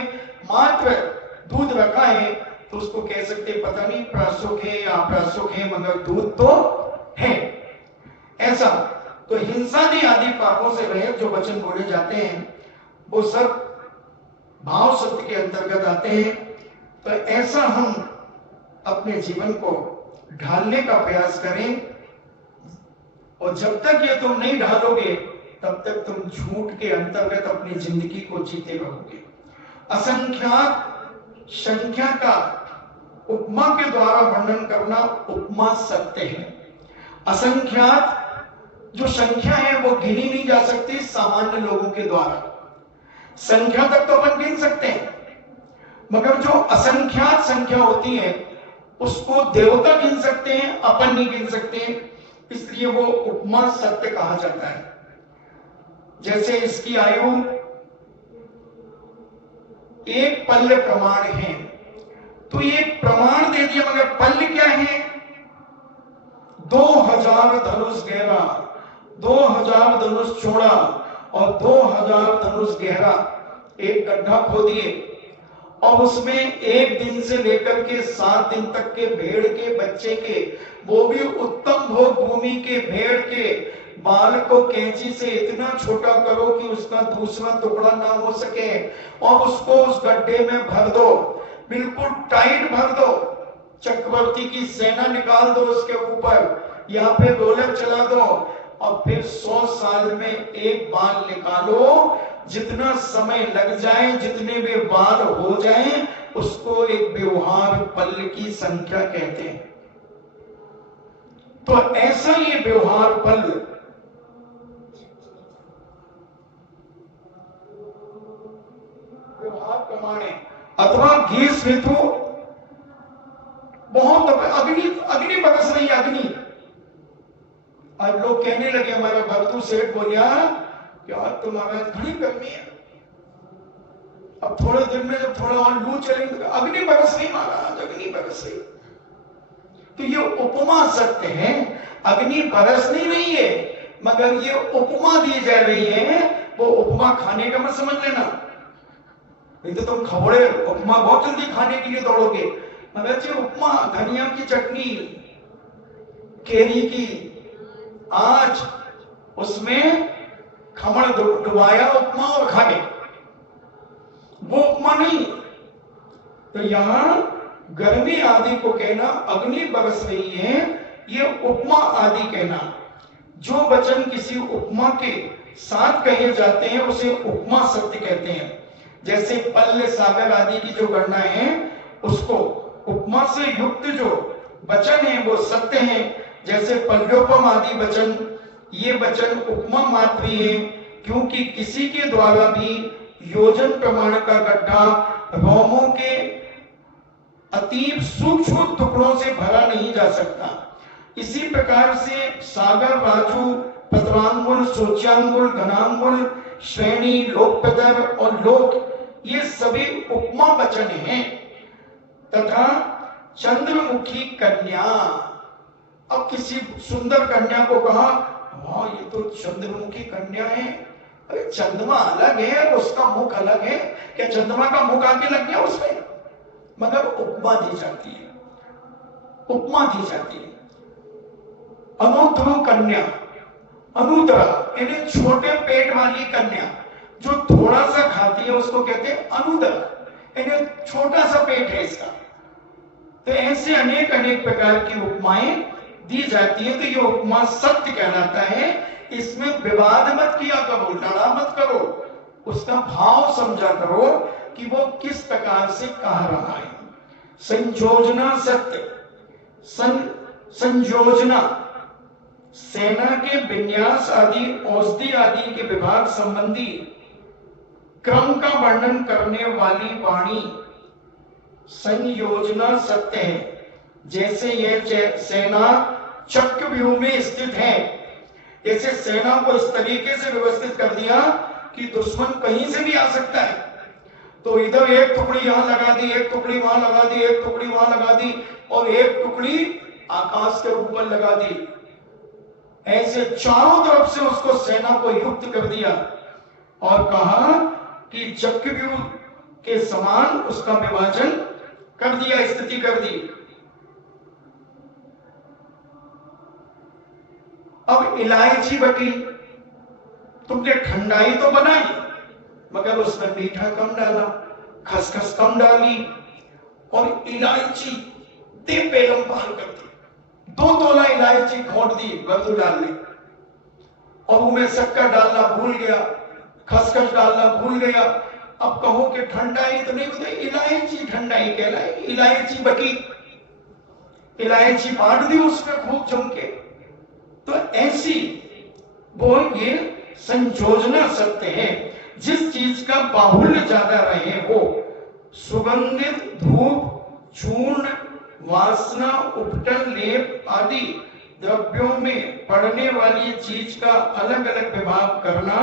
मात्र दूध रखा है, तो उसको कह सकते पता नहीं प्राशुक है या अप्राशुक है, मगर दूध तो है। ऐसा तो हिंसादि आदि पापों से रहित जो वचन बोले जाते हैं वो सब भाव सत्य के अंतर्गत आते हैं। तो ऐसा हम अपने जीवन को ढालने का प्रयास करें, और जब तक ये तुम नहीं ढालोगे तब तक तुम झूठ के अंतर्गत अपनी जिंदगी को जीते रहोगे। असंख्यात संख्या का उपमा के द्वारा वर्णन करना उपमा सत्य है। असंख्यात जो संख्या है वो गिनी नहीं जा सकती सामान्य लोगों के द्वारा। संख्या तक तो अपन गिन सकते हैं, मगर जो असंख्यात संख्या होती है उसको देवता गिन सकते हैं, अपन नहीं गिन सकते हैं, इसलिए वो उपमा सत्य कहा जाता है। जैसे इसकी आयु एक पल्ल प्रमाण है। तो ये प्रमाण दे दिया, मगर पल्ल क्या है? 2000 धनुष गहरा, 2000 धनुष चौड़ा और 2000 धनुष गहरा एक गड्ढा खोदिए और उसमें 1 दिन से लेकर के 7 दिन तक के भेड़ के बच्चे के, वो भी उत्तम भोग भूमि के भेड़ के बाल को कैंची से इतना छोटा करो कि उसका दूसरा टुकड़ा ना हो सके और उसको उस गड्ढे में भर दो, बिल्कुल टाइट भर दो। चक्रवर्ती की सेना निकाल दो उसके ऊपर, या फिर रोलर चला दो और फिर 100 साल में एक बाल निकालो। जितना समय लग जाए, जितने भी बाल हो जाए, उसको एक व्यवहार पल्ल की संख्या कहते हैं। तो ऐसा ये व्यवहार पल्ल व्यवहार प्रमाण है। अथवा ग्रीष्म ऋतु बहुत अग्नि बरस रही, अग्नि। अब लोग कहने लगे, हमारा भरतू सेठ बोलिया कि आज तो महाराज घनी गर्मी है, अब थोड़े दिन में जब थोड़ा और लू चलेंगे तो अग्नि बरस रही महाराज, अग्नि बरस रही। तो ये उपमा सत्य है, अग्नि बरस नहीं रही है, मगर ये उपमा दी जा रही है। वो उपमा खाने का मत समझ लेना, नहीं तो तुम खबड़े उपमा बहुत जल्दी खाने के लिए दौड़ोगे। मगर जो उपमा, धनिया की चटनी, केरी की आज उसमें खमण डुबाया उपमा और खाने, वो उपमा नहीं। तो यहां गर्मी आदि को कहना अग्नि बरस रही है, ये उपमा आदि कहना। जो वचन किसी उपमा के साथ कहे जाते हैं उसे उपमा सत्य कहते हैं। जैसे पल्ल, सागर आदि की जो गणना है उसको उपमा से युक्त जो वचन है वो सत्य है। जैसे पल्योपम आदि वचन, ये वचन उपमा मात्र है, क्योंकि किसी के द्वारा भी योजन प्रमाण का गड्ढा रोमों के अतीब सूक्ष्म टुकड़ों से भरा नहीं जा सकता। इसी प्रकार से सागर, राजू, पत्रांगुल, सोच्याङ्गुल, घनांगुल, श्रेणी, लोकपदर और लोक, ये सभी उपमा वचन हैं। तथा चंद्रमुखी कन्या, अब किसी सुंदर कन्या को कहा, वाह ये तो चंद्रमुखी कन्या है। अरे चंद्रमा अलग है, उसका मुख अलग है, क्या चंद्रमा का मुख आगे लग गया उसमें? मगर उपमा दी जाती है, उपमा दी जाती है। अनुद्रु कन्या, अनुद्रा यानी छोटे पेट वाली कन्या, जो थोड़ा सा खाती है उसको कहते हैं अनुदर, यानी छोटा सा पेट है इसका। तो ऐसे अनेक अनेक प्रकार की उपमाएं दी जाती है। तो ये उपमा सत्य कहलाता है। इसमें विवाद मत किया करो, लड़ा मत करो, उसका भाव समझा करो कि वो किस प्रकार से कह रहा है। संयोजना सत्य, संयोजना सेना के विन्यास आदि, औषधि आदि के विभाग संबंधी क्रम का वर्णन करने वाली वाणी संयोजना सत्य है। जैसे यह सेना चक्रव्यूह में स्थित है, जैसे सेना को इस तरीके से व्यवस्थित कर दिया कि दुश्मन कहीं से भी आ सकता है, तो इधर एक टुकड़ी यहां लगा दी, एक टुकड़ी वहां लगा दी, एक टुकड़ी वहां लगा दी और एक टुकड़ी आकाश के ऊपर लगा दी। ऐसे चारों तरफ से उसको सेना को युक्त कर दिया और कहा कि चक्रव्यूह के समान उसका विभाजन कर दिया, स्थिति कर दी। अब इलायची बटी, तुमने ठंडाई तो बनाई मगर उसमें मीठा कम डाला, खसखस कम डाली और इलायची दे बेलम पान कर दी। 2 तोला इलायची खोट दी, बर्दू डाल ली और उनमें शक्कर डालना भूल गया, खसखस डालना भूल गया। अब कहो कि ठंडाई तो नहीं होती, इलायची ठंडाई कहलाएगी, इलायची बटी, इलायची बांट दी उसमें खूब जम के। तो ऐसी वो ये संयोजना सत्य है। जिस चीज का बाहुल्य ज्यादा रहे हो, सुगंधित, धूप, चूर्ण, वासना, उपटन, लेप आदि द्रव्यों में पड़ने वाली चीज का अलग अलग विभाग करना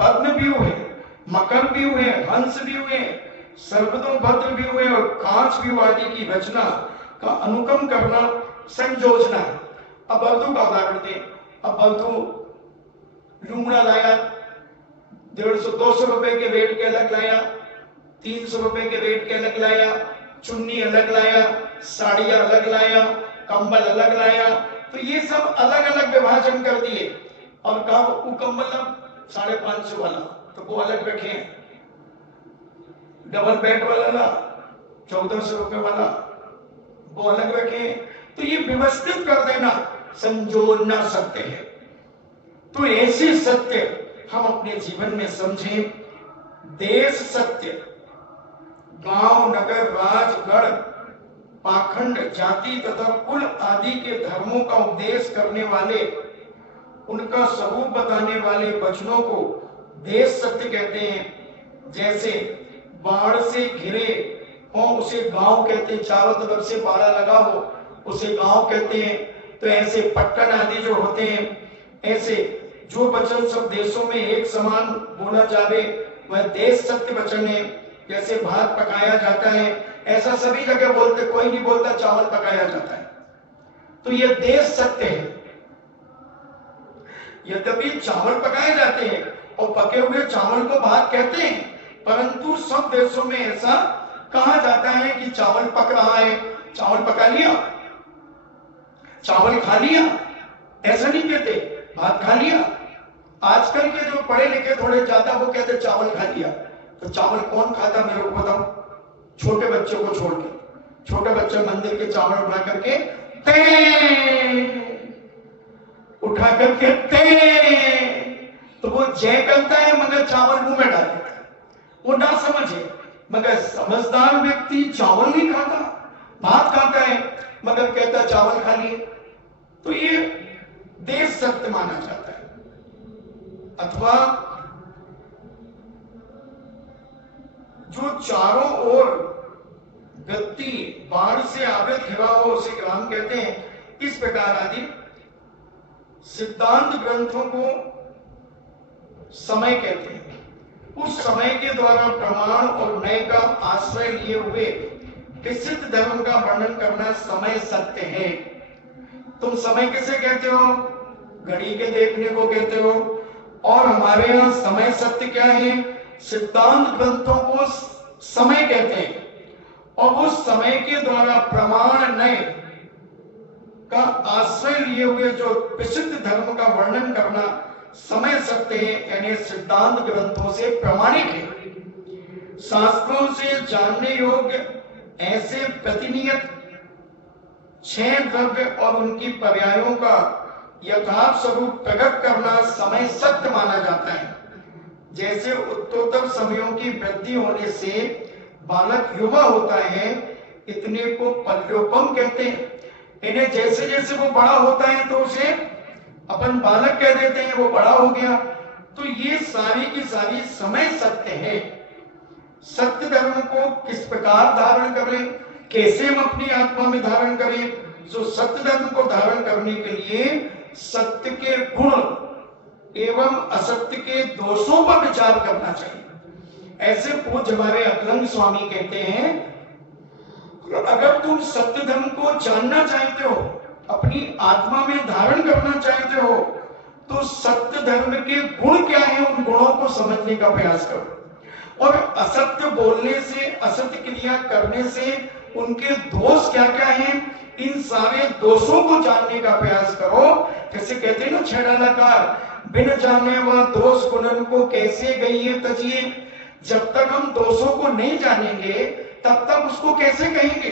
पद्म व्यूह है, मकर व्यूह है, हंस व्यूह है, सर्वतो भद्र भी हुए और कांच भी वादी की रचना का अनुकम करना संयोजना है। अब बल्दू का उदाहरण दें। अब बल्दू लूमड़ा लाया, 150-200 रुपए के वेट के अलग लाया, 300 रुपए के वेट के अलग लाया, चुन्नी अलग लाया, साड़ियां अलग लाया, कंबल अलग लाया। तो ये सब अलग अलग विभाजन कर दिए और कहा वो कंबल 550 वाला तो वो अलग रखे, डबल बेड वाला ला 1400 रुपए वाला वो अलग रखे। तो ये व्यवस्थित कर देना संजोना सत्य है। तो ऐसे सत्य हम अपने जीवन में समझें। देश सत्य, गांव, नगर, राजगढ़, पाखंड, जाति तथा कुल आदि के धर्मों का उपदेश करने वाले, उनका स्वरूप बताने वाले वचनों को देश सत्य कहते हैं। जैसे बाढ़ से घिरे हो उसे गांव कहते हैं, चारों तरफ से बाड़ा लगा हो उसे गांव कहते हैं। तो ऐसे पट्टन आदि जो होते हैं, ऐसे जो वचन सब देशों में एक समान बोला जावे वह देश सत्य वचन है। जैसे भात पकाया जाता है ऐसा सभी जगह बोलते, कोई नहीं बोलता चावल पकाया जाता है। तो यह देश सत्य है। यद्यपि चावल पकाए जाते हैं और पके हुए चावल को भात कहते हैं, परंतु सब देशों में ऐसा कहा जाता है कि चावल पक रहा है, चावल पका लिया, चावल खा लिया, ऐसा नहीं कहते भात खा लिया। आजकल के जो पढ़े लिखे थोड़े ज्यादा वो कहते चावल खा लिया। तो चावल कौन खाता मेरे को बताओ? छोटे बच्चों को छोड़ के। छोटे बच्चे मंदिर के चावल उठा करके तो वो जय करता है मगर चावल मुंह में डाल देता है। वो ना समझे, मगर समझदार व्यक्ति चावल नहीं खाता, भात खाता है मगर कहता चावल खा लिए। तो ये देश सत्य माना जाता है। अथवा जो चारों ओर व्यक्ति बाढ़ से आवृत घिरा हो उसे ग्राम कहते हैं। इस प्रकार आदि सिद्धांत ग्रंथों को समय कहते हैं। उस समय के द्वारा प्रमाण और नय का आश्रय लिए हुए प्रसिद्ध धर्म का वर्णन करना समय सत्य है। तुम समय किसे कहते हो? घड़ी के देखने को कहते हो। और हमारे यहाँ समय सत्य क्या है? सिद्धांत ग्रंथों को समय कहते हैं। और उस समय के द्वारा प्रमाण नय का आश्रय लिए हुए जो प्रसिद्ध धर्म का वर्णन करना समय सत्य है, यानी सिद्धांत ग्रंथों से प्रमाणित है। शास्त्रों से जानने योग्य ऐसे प्रतिनियत 6 द्रव्य और उनकी पर्यायों का यथार्थ स्वरूप प्रकट करना समय सत्य माना जाता है। जैसे उत्तरोत्तर समयों की वृद्धि होने से बालक युवा होता है, इतने को पल्योपम कहते हैं। इन्हें जैसे जैसे वो बड़ा होता है तो उसे अपन बालक कह देते हैं, वो बड़ा हो गया। तो ये सारी की सारी समय सत्य है। सत्य धर्म को किस प्रकार धारण करें, कैसे हम अपनी आत्मा में धारण करें? जो सत्य धर्म को धारण करने के लिए सत्य के गुण एवं असत्य के दोषों पर विचार करना चाहिए। ऐसे पूज्य हमारे अकलंग स्वामी कहते हैं, अगर तुम सत्य धर्म को जानना चाहते हो, अपनी आत्मा में धारण करना चाहते हो, तो सत्य धर्म के गुण क्या है उन गुणों को समझने का प्रयास करो। और असत्य बोलने से, असत्य क्रिया करने से उनके दोष क्या क्या हैं, इन सारे दोषों को जानने का प्रयास करो। जैसे कहते हैं ना छेड़ालाकार, बिन जाने वह दोष गुणन को कैसे गई तजिए। जब तक हम दोषों को नहीं जानेंगे तब तक उसको कैसे कहेंगे,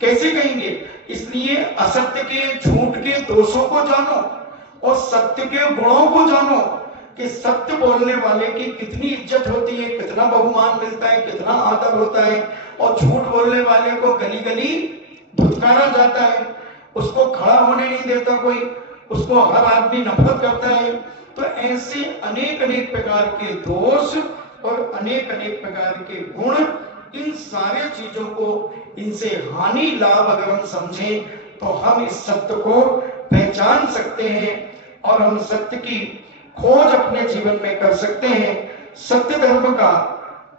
कैसे कहेंगे? इसलिए असत्य के, झूठ के दोषों को जानो और सत्य के गुणों को जानो कि सत्य बोलने वाले की कितनी इज्जत होती है, कितना बहुमान मिलता है, कितना आदर होता है। और झूठ बोलने वाले को गली गली धुतकारा जाता है, उसको खड़ा होने नहीं देता कोई, उसको हर आदमी नफरत करता है। तो ऐसे अनेक अनेक प्रकार के दोष और अनेक अनेक प्रकार के गुण, इन सारे चीजों को, इनसे हानि लाभ अगर हम समझें तो हम इस सत्य को पहचान सकते हैं और हम सत्य की खोज अपने जीवन में कर सकते हैं। सत्य धर्म का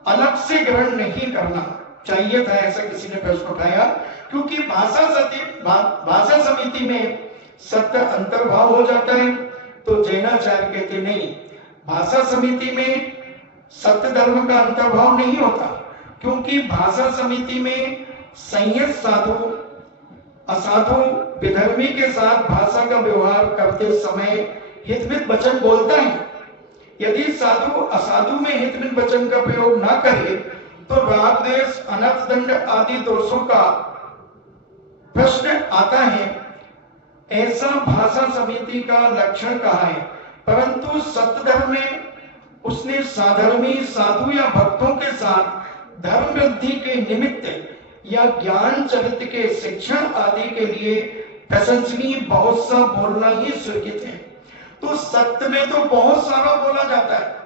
अलग से ग्रहण नहीं करना चाहिए था, ऐसा किसी ने प्रश्न उठाया। क्योंकि भाषा समिति में सत्य अंतर्भाव हो जाता है। तो जैनाचार्य कहते नहीं, भाषा समिति में सत्य धर्म का अंतर्भाव नहीं होता, क्योंकि भाषा समिति में संयत साधु असाधु विधर्मी के साथ भाषा का व्यवहार करते समय हितमित वचन बोलता है। यदि साधु असाधु में हितमित वचन का प्रयोग ना करे तो राग द्वेष अनर्थ दंड आदि दोषों का प्रश्न आता है। ऐसा भाषा समिति का लक्षण कहा है। परंतु सत्य धर्म में उसने साधर्मी साधु या भक्तों के साथ धर्म वृद्धि के निमित्त या ज्ञान चरित्र के शिक्षण आदि के लिए प्रशंसनीय बहुत सा बोलना ही स्वीकृत है। तो सत्य में तो बहुत सारा बोला जाता है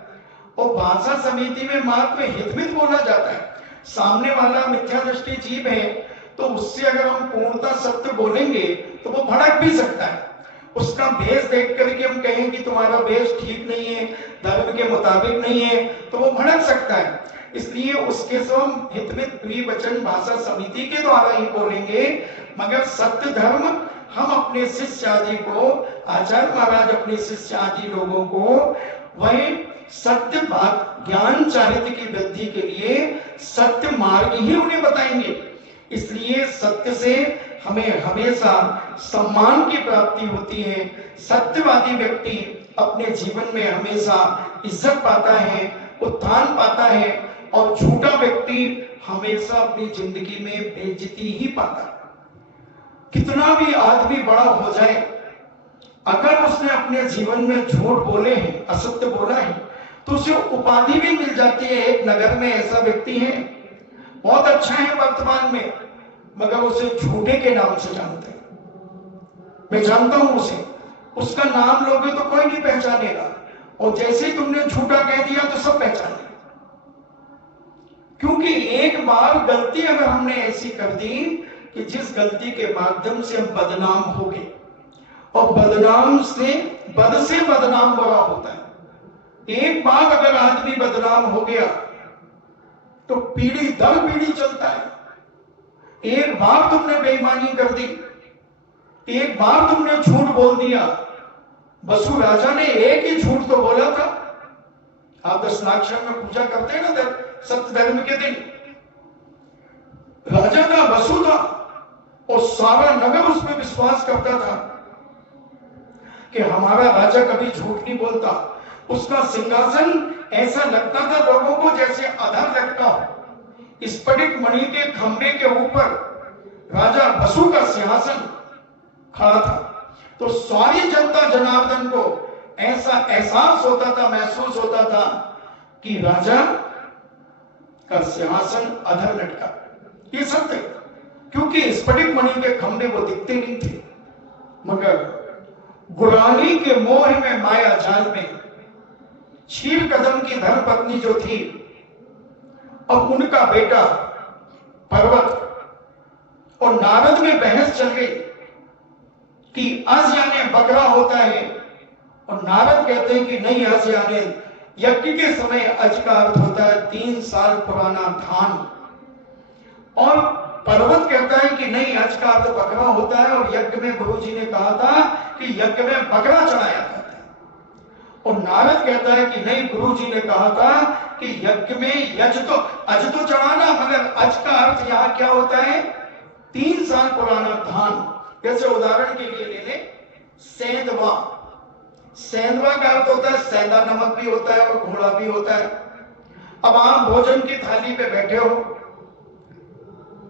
और भाषा समिति में मात्र हितमित बोला जाता है। सामने वाला मिथ्या दृष्टि जीव है तो उससे अगर हम पूर्णतः सत्य बोलेंगे तो वो भड़क भी सकता है। उसका भेष देख करके हम कहें कि तुम्हारा भेष ठीक नहीं है, धर्म के मुताबिक नहीं है, तो वो भड़क सकता है। इसलिए उसके सो हम हितमित वचन भाषा समिति के द्वारा ही बोलेंगे। मगर सत्य धर्म हम अपने शिष्य आदि को, आचार्य महाराज अपने शिष्य आदि लोगों को वही सत्य बात ज्ञान चारित्र की वृद्धि के लिए सत्य मार्ग ही उन्हें बताएंगे। इसलिए सत्य से हमें हमेशा सम्मान की प्राप्ति होती है। सत्यवादी व्यक्ति अपने जीवन में हमेशा इज्जत पाता है, उत्थान पाता है, और झूठा व्यक्ति हमेशा अपनी जिंदगी में बेइज्जती ही पाता है। कितना भी आदमी बड़ा हो जाए, अगर उसने अपने जीवन में झूठ बोले हैं, असत्य बोला है, तो उसे उपाधि भी मिल जाती है। एक नगर में ऐसा व्यक्ति है, बहुत अच्छा है वर्तमान में, मगर उसे झूठे के नाम से जानते हैं। मैं जानता हूं उसे, उसका नाम लोगे तो कोई नहीं पहचानेगा, और जैसे ही तुमने झूठा कह दिया तो सब पहचाने। क्योंकि एक बार गलती अगर हमने ऐसी कर दी कि जिस गलती के माध्यम से हम बदनाम हो गए, और बदनाम से बदनाम बड़ा होता है। एक बार अगर आदमी बदनाम हो गया तो पीढ़ी दर पीढ़ी चलता है। एक बार तुमने बेईमानी कर दी, एक बार तुमने झूठ बोल दिया। बसु राजा ने एक ही झूठ तो बोला था। आप दशनाक्षर में पूजा करते हैं ना सत्य धर्म के दिन, राजा का बसु था और सारा नगर उस पर विश्वास करता था कि हमारा राजा कभी झूठ नहीं बोलता। उसका सिंहासन ऐसा लगता था लोगों को जैसे अधर लगता हो। स्फटिक मणि के खंभे के ऊपर राजा बसु का सिंहासन खड़ा था। तो सारी जनता जनार्दन को ऐसा एहसास होता था, महसूस होता था कि राजा का सिंहासन अधर लटका। ये सत्य, क्योंकि स्फटिक मणि के खंभे वो दिखते नहीं थे, मगर गुलामी के मोह में, माया जाल में क्षीर कदम की धर्मपत्नी जो थी और उनका बेटा पर्वत और नारद में बहस चल गई कि अज यानी बकरा होता है, और नारद कहते हैं कि नहीं, अज यानी यज्ञ के समय अज का अर्थ होता है 3 साल पुराना धान, और पर्वत कहता है कि नहीं, अज का अर्थ बकरा होता है, और यज्ञ में गुरु जी ने कहा था कि यज्ञ में बकरा चढ़ाया जाता है। और नारद कहता है कि नहीं, गुरु जी ने कहा था कि यज्ञ में अज तो चढ़ाना, मगर अज का अर्थ यहाँ क्या होता है, 3 साल पुराना धान। जैसे उदाहरण के लिए ले ले सेंधवा। सेंधवा का अर्थ होता है सेंधा नमक भी होता है और घोड़ा भी होता है। अब आप भोजन की थाली पे बैठे हो,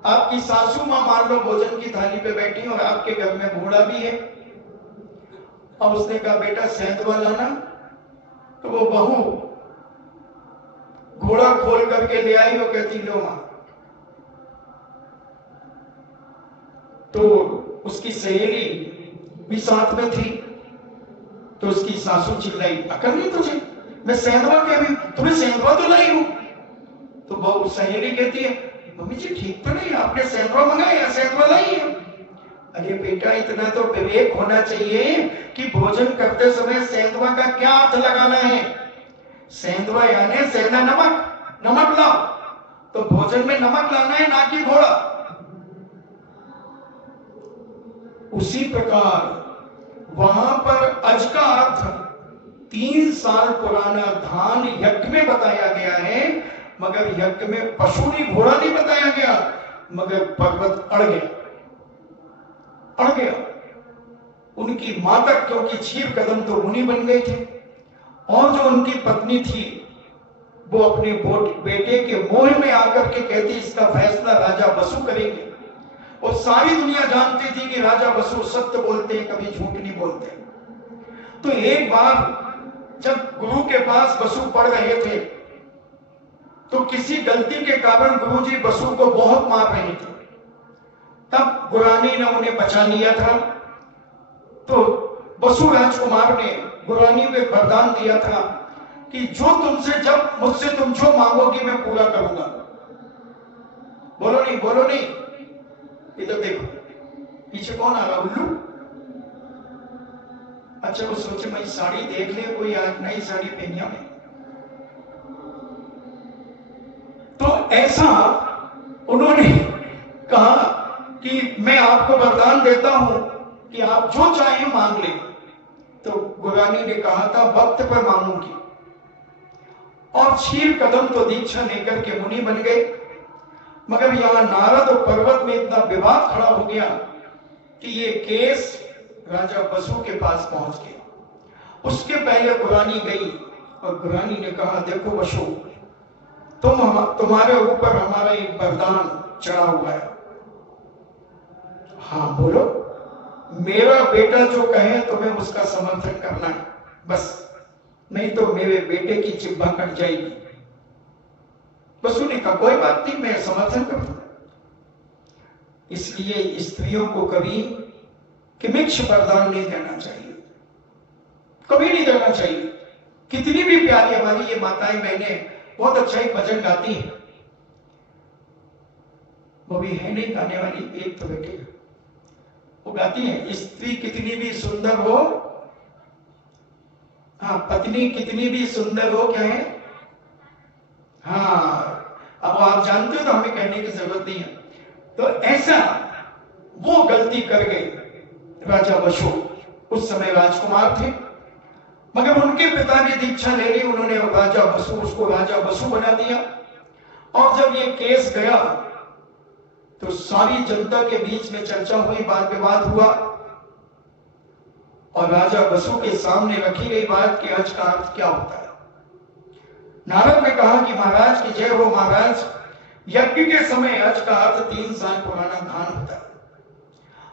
आपकी सासू मां मान लो भोजन की थाली पे बैठी और आपके घर में घोड़ा भी है, और उसने कहा बेटा सेंधवा लाना, तो वो बहू घोड़ा खोल करके ले आई और कहती लो मां। तो उसकी सहेली भी साथ में थी, तो उसकी सासू चिल्लाई, अकल नहीं तुझे, मैं सेंधवा कह रही, तुम्हें सेंधवा तो लाई हूं। तो वो सहेली कहती है, मम्मी जी ठीक तो नहीं, आपने सेंधवा मंगाया या सेंधवा लाई है? अरे बेटा, इतना तो विवेक होना चाहिए कि भोजन करते समय सेंधवा का क्या अर्थ लगाना है। सेंधवा यानी सेंधा नमक, नमक लाओ, तो भोजन में नमक लाना है, ना कि घोड़ा। उसी प्रकार वहां पर अज का अर्थ 3 साल पुराना धान यज्ञ में बताया गया है, मगर यज्ञ में पशु नहीं, घोड़ा नहीं बताया गया, मगर पर्वत अड़ गया, अड़ गया। उनकी माता, क्योंकि क्षीर कदम तो मुनि बन गए थे, और जो उनकी पत्नी थी वो अपने बेटे के मोह में आकर के कहती इसका फैसला राजा बसु करेंगे। और सारी दुनिया जानती थी कि राजा बसु सत्य बोलते हैं, कभी झूठ नहीं बोलते। तो एक बार जब गुरु के पास बसु पढ़ रहे थे, तो किसी गलती के कारण गुरुजी बसु को बहुत मार रहे थे। तब गुरानी ने उन्हें बचा लिया था। तो बसु राजकुमार ने गुरानी को वरदान दिया था कि जो तुमसे, जब मुझसे तुम जो मांगोगी मैं पूरा करूंगा। बोलो नहीं, बोलो नहीं। इधर देखो, पीछे कौन आ रहा, उल्लू? अच्छा, वो सोचे मैं साड़ी देख ले, कोई आज नई साड़ी पहनी है। तो ऐसा उन्होंने कहा कि मैं आपको वरदान देता हूं कि आप जो चाहें मांग लें। तो गुरानी ने कहा था वक्त पर मांगूंगी। और क्षीर कदम तो दीक्षा लेकर के मुनि बन गए, मगर यहां नारद और पर्वत में इतना विवाद खड़ा हो गया कि ये केस राजा बसु के पास पहुंच गया। उसके पहले गुरानी गई और गुरानी ने कहा देखो बसु, तुम्हारे ऊपर हमारा एक वरदान चढ़ा हुआ है। हाँ बोलो। मेरा बेटा जो कहे तुम्हें उसका समर्थन करना है बस, नहीं तो मेरे बेटे की जिह्वा कट जाएगी। बसु ने कहा कोई बात नहीं, मैं समर्थन करूंगा। इसलिए स्त्रियों को कभी किमिक्ष वरदान नहीं देना चाहिए, कभी नहीं देना चाहिए। कितनी भी प्यारी हमारी ये माताएं बहनें बहुत अच्छा एक भजन गाती है, वो भी है नहीं गाने वाली, एक तो बेटे वो गाती है, स्त्री कितनी भी सुंदर हो, हाँ पत्नी कितनी भी सुंदर हो, क्या है, हाँ अब आप जानते हो तो हमें कहने की जरूरत नहीं है। तो ऐसा वो गलती कर गए राजा बसु। उस समय राजकुमार थे, मगर उनके पिता ने दीक्षा ले ली, उन्होंने राजा बसु, उसको राजा बसु बना दिया। और जब ये केस गया तो सारी जनता के बीच में चर्चा हुई, वाद विवाद हुआ, और राजा बसु के सामने रखी गई बात कि आज का अर्थ क्या होता है। नारद ने कहा कि महाराज की जय हो महाराज, यज्ञ के समय आज का अर्थ 3 साल पुराना धान होता है।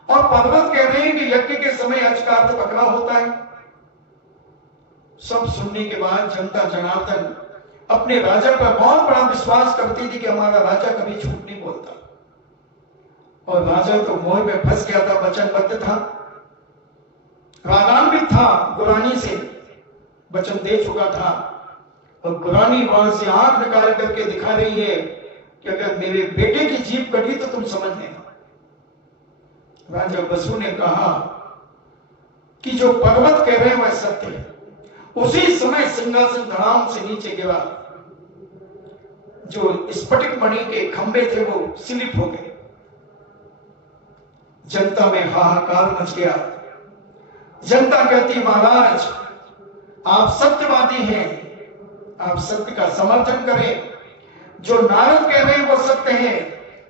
और पर्वत कह रहे हैं कि यज्ञ के समय आज का अर्थ बकरा होता है। सब सुनने के बाद जनता जनार्दन अपने राजा पर बहुत बड़ा विश्वास करती थी कि हमारा राजा कभी झूठ नहीं बोलता। और राजा तो मोह में फंस गया था, वचनबद्ध था, रागान्वित था, गुरानी से वचन दे चुका था। और गुरानी वहां से आंख निकाल करके दिखा रही है कि अगर मेरे बेटे की जीभ कटी तो तुम समझ लेना। राजा बसु ने कहा कि जो पर्वत कह रहे हैं वह सत्य है। उसी समय सिंहासन धड़ाम से नीचे गिरा, जो स्फटिक मणि के खंभे थे वो स्लिप हो गए। जनता में हाहाकार मच गया। जनता कहती महाराज आप सत्यवादी हैं, आप सत्य का समर्थन करें। जो नारद कह रहे हैं वो सत्य है,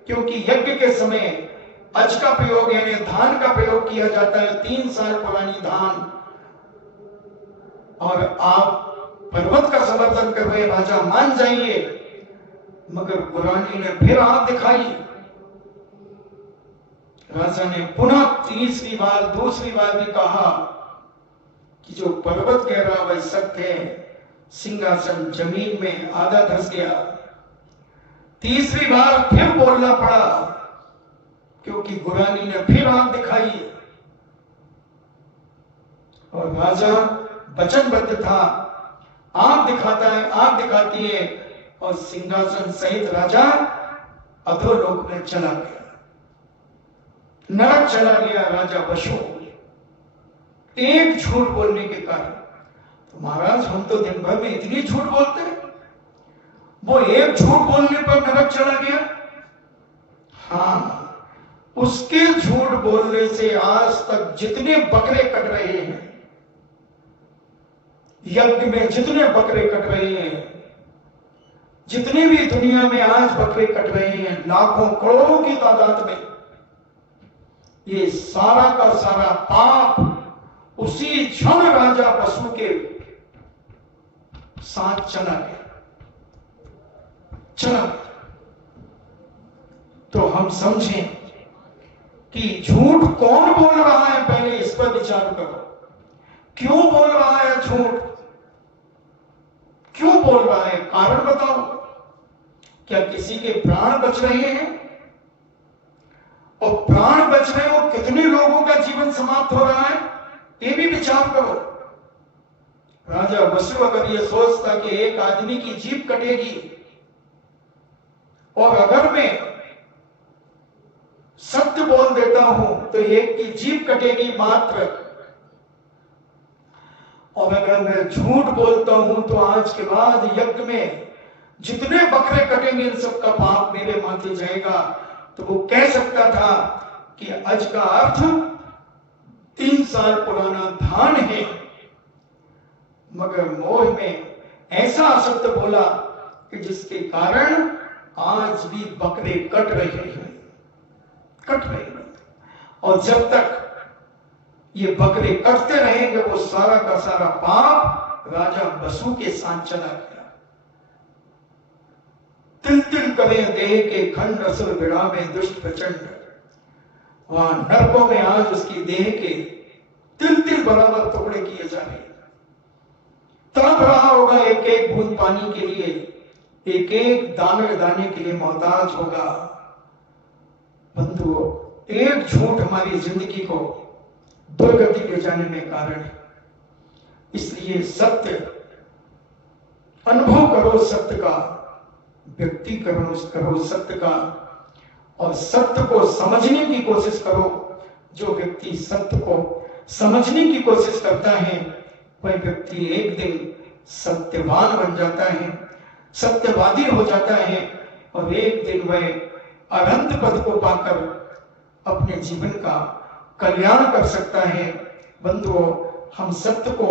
क्योंकि यज्ञ के समय अज का प्रयोग यानी धान का प्रयोग किया जाता है, 3 साल पुरानी धान। और आप पर्वत का समर्थन कर रहे राजा, मान जाइए। मगर गुरानी ने फिर आंख दिखाई। राजा ने पुनः तीसरी बार, दूसरी बार भी कहा कि जो पर्वत कह रहा वह सत्य है। सिंहासन जमीन में आधा धंस गया। तीसरी बार फिर बोलना पड़ा, क्योंकि गुरानी ने फिर आंख दिखाई। और राजा वचनबद्ध था, आंख दिखाता है, आंख दिखाती है, और सिंहासन सहित राजा अधोलोक में चला गया, नरक चला गया राजा बसु, एक झूठ बोलने के कारण। तो महाराज हम तो दिन भर में इतनी झूठ बोलते हैं। वो एक झूठ बोलने पर नरक चला गया। हाँ, उसके झूठ बोलने से आज तक जितने बकरे कट रहे हैं, यज्ञ में जितने बकरे कट रहे हैं, जितने भी दुनिया में आज बकरे कट रहे हैं, लाखों करोड़ों की तादाद में, ये सारा का सारा पाप उसी क्षण राजा बसु के साथ चला गया। तो हम समझें कि झूठ कौन बोल रहा है, पहले इस पर विचार करो। क्यों बोल रहा है झूठ? क्यों बोल रहा है? कारण बताओ। क्या किसी के प्राण बच रहे हैं? और प्राण बच रहे हो, कितने लोगों का जीवन समाप्त हो रहा है, ये भी विचार करो। राजा बसु अगर ये सोचता कि एक आदमी की जीभ कटेगी और अगर मैं सत्य बोल देता हूं तो एक की जीभ कटेगी मात्र, और अगर मैं झूठ बोलता हूं तो आज के बाद यज्ञ में जितने बकरे कटेंगे इन सब का पाप मेरे माथे जाएगा। तो वो कह सकता था कि आज का अर्थ 3 साल पुराना धान है, मगर मोह में ऐसा असत्य बोला कि जिसके कारण आज भी बकरे कट रहे हैं। और जब तक ये बकरे कटते रहेंगे वो सारा का सारा पाप राजा बसु के साथ चला गया। तिल तिल करे देह के खंड असुर बिड़ा में दुष्ट प्रचंड, वहां नरकों में आज उसकी देह के तिल तिल बराबर टुकड़े किए जा रहे हैं। तड़प रहा होगा एक एक बूंद पानी के लिए, एक एक दाने दाने के लिए मोहताज होगा। बंधुओं, एक झूठ हमारी जिंदगी को दुर्गति ले जाने में कारण है। इसलिए सत्य अनुभव करो, सत्य का व्यक्तिकरण करो सत्य का, और सत्य को समझने की कोशिश करो। जो व्यक्ति सत्य को समझने की कोशिश करता है वह व्यक्ति एक दिन सत्यवान बन जाता है, सत्यवादी हो जाता है, और एक दिन वह अनंत पद को पाकर अपने जीवन का कल्याण कर सकता है। बंधुओं, हम सत्य को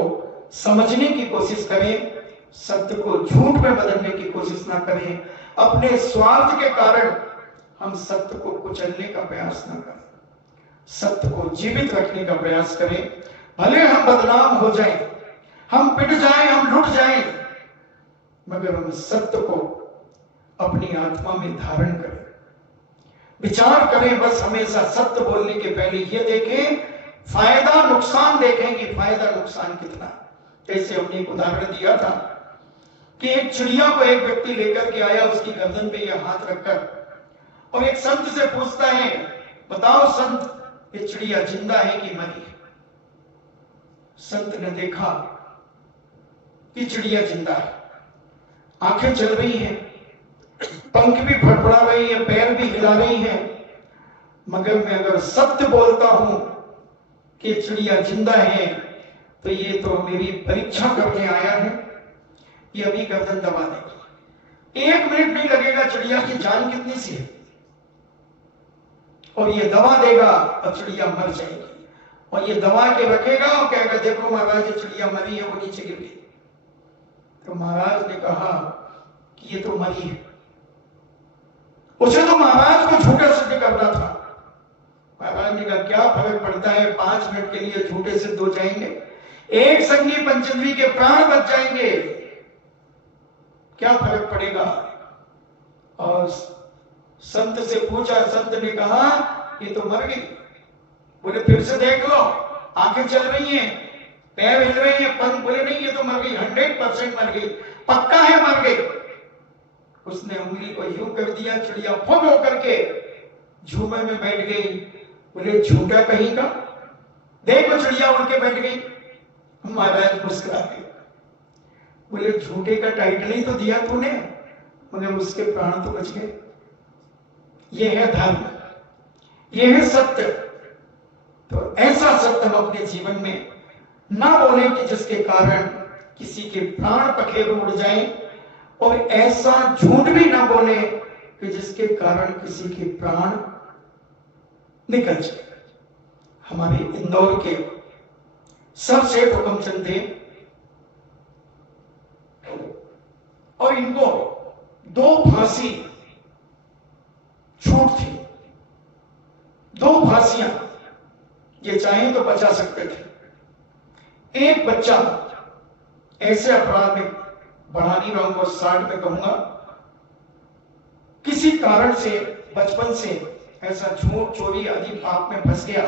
समझने की कोशिश करें, सत्य को झूठ में बदलने की कोशिश ना करें। अपने स्वार्थ के कारण हम सत्य को कुचलने का प्रयास ना करें, सत्य को जीवित रखने का प्रयास करें। भले हम बदनाम हो जाएं, हम पिट जाएं, हम लुट जाएं, मगर हम सत्य को अपनी आत्मा में धारण करें। विचार करें, बस हमेशा सत्य बोलने के पहले ये देखें, फायदा नुकसान देखें कि फायदा नुकसान कितना। जैसे हमने एक उदाहरण दिया था कि एक चिड़िया को एक व्यक्ति लेकर के आया, उसकी गर्दन पे यह हाथ रखकर, और एक संत से पूछता है, बताओ संत, ये चिड़िया जिंदा है कि मरी है? संत ने देखा कि चिड़िया जिंदा है, आंखें चल रही हैं, पंख भी फड़फड़ा रही है, पैर भी हिला रही है, मगर मैं अगर सत्य बोलता हूं कि चिड़िया जिंदा है तो ये तो मेरी परीक्षा करने आया है, ये अभी गर्दन दबा देगी। 1 मिनट नहीं लगेगा, चिड़िया की जान कितनी सी है, और ये दबा देगा और चिड़िया मर जाएगी। और ये दबा के रखेगा और कहेगा, देखो महाराज ये चिड़िया मरी है, वो नीचे गिर गई। तो महाराज ने कहा कि ये तो मरी है, उसे तो महाराज को झूठा सिद्ध करना था। महाराज ने कहा, क्या फर्क पड़ता है, 5 मिनट के लिए झूठे सिद्ध हो जाएंगे, एक संगी पंचमी के प्राण बच जाएंगे, क्या फर्क पड़ेगा। और संत से पूछा, संत ने कहा ये तो मर गई। बोले फिर से देख लो, आंखें चल रही हैं, पैर हिल रहे हैं, पंख। बोले नहीं, ये तो मर गई, 100% मर गई, पक्का है मर गई। उसने उंगली को यूं कर दिया, चिड़िया फुट होकर के झूमे में बैठ गई। बोले झूठा कहीं का, देखो चिड़िया उड़ के बैठ गई। महाराज मुस्कुरा गए, बोले झूठे का टाइटल ही तो दिया तूने, मगर उसके प्राण तो बच गए। ये है धर्म, ये है सत्य। तो ऐसा सत्य हम अपने जीवन में ना बोले कि जिसके कारण किसी के प्राण पखेरु उड़ जाएं और ऐसा झूठ भी ना बोले कि जिसके कारण किसी के प्राण निकल जाए। हमारे इंदौर के सर सेठ हुक्मचंद थे और इनको 2 फांसी छूट थी, 2 फांसियां ये चाहे तो बचा सकते थे। एक बच्चा ऐसे अपराध में, बढ़ा नहीं रहा हूं, 60 में कहूंगा, किसी कारण से बचपन से ऐसा झूठ चोरी आदि पाप में फंस गया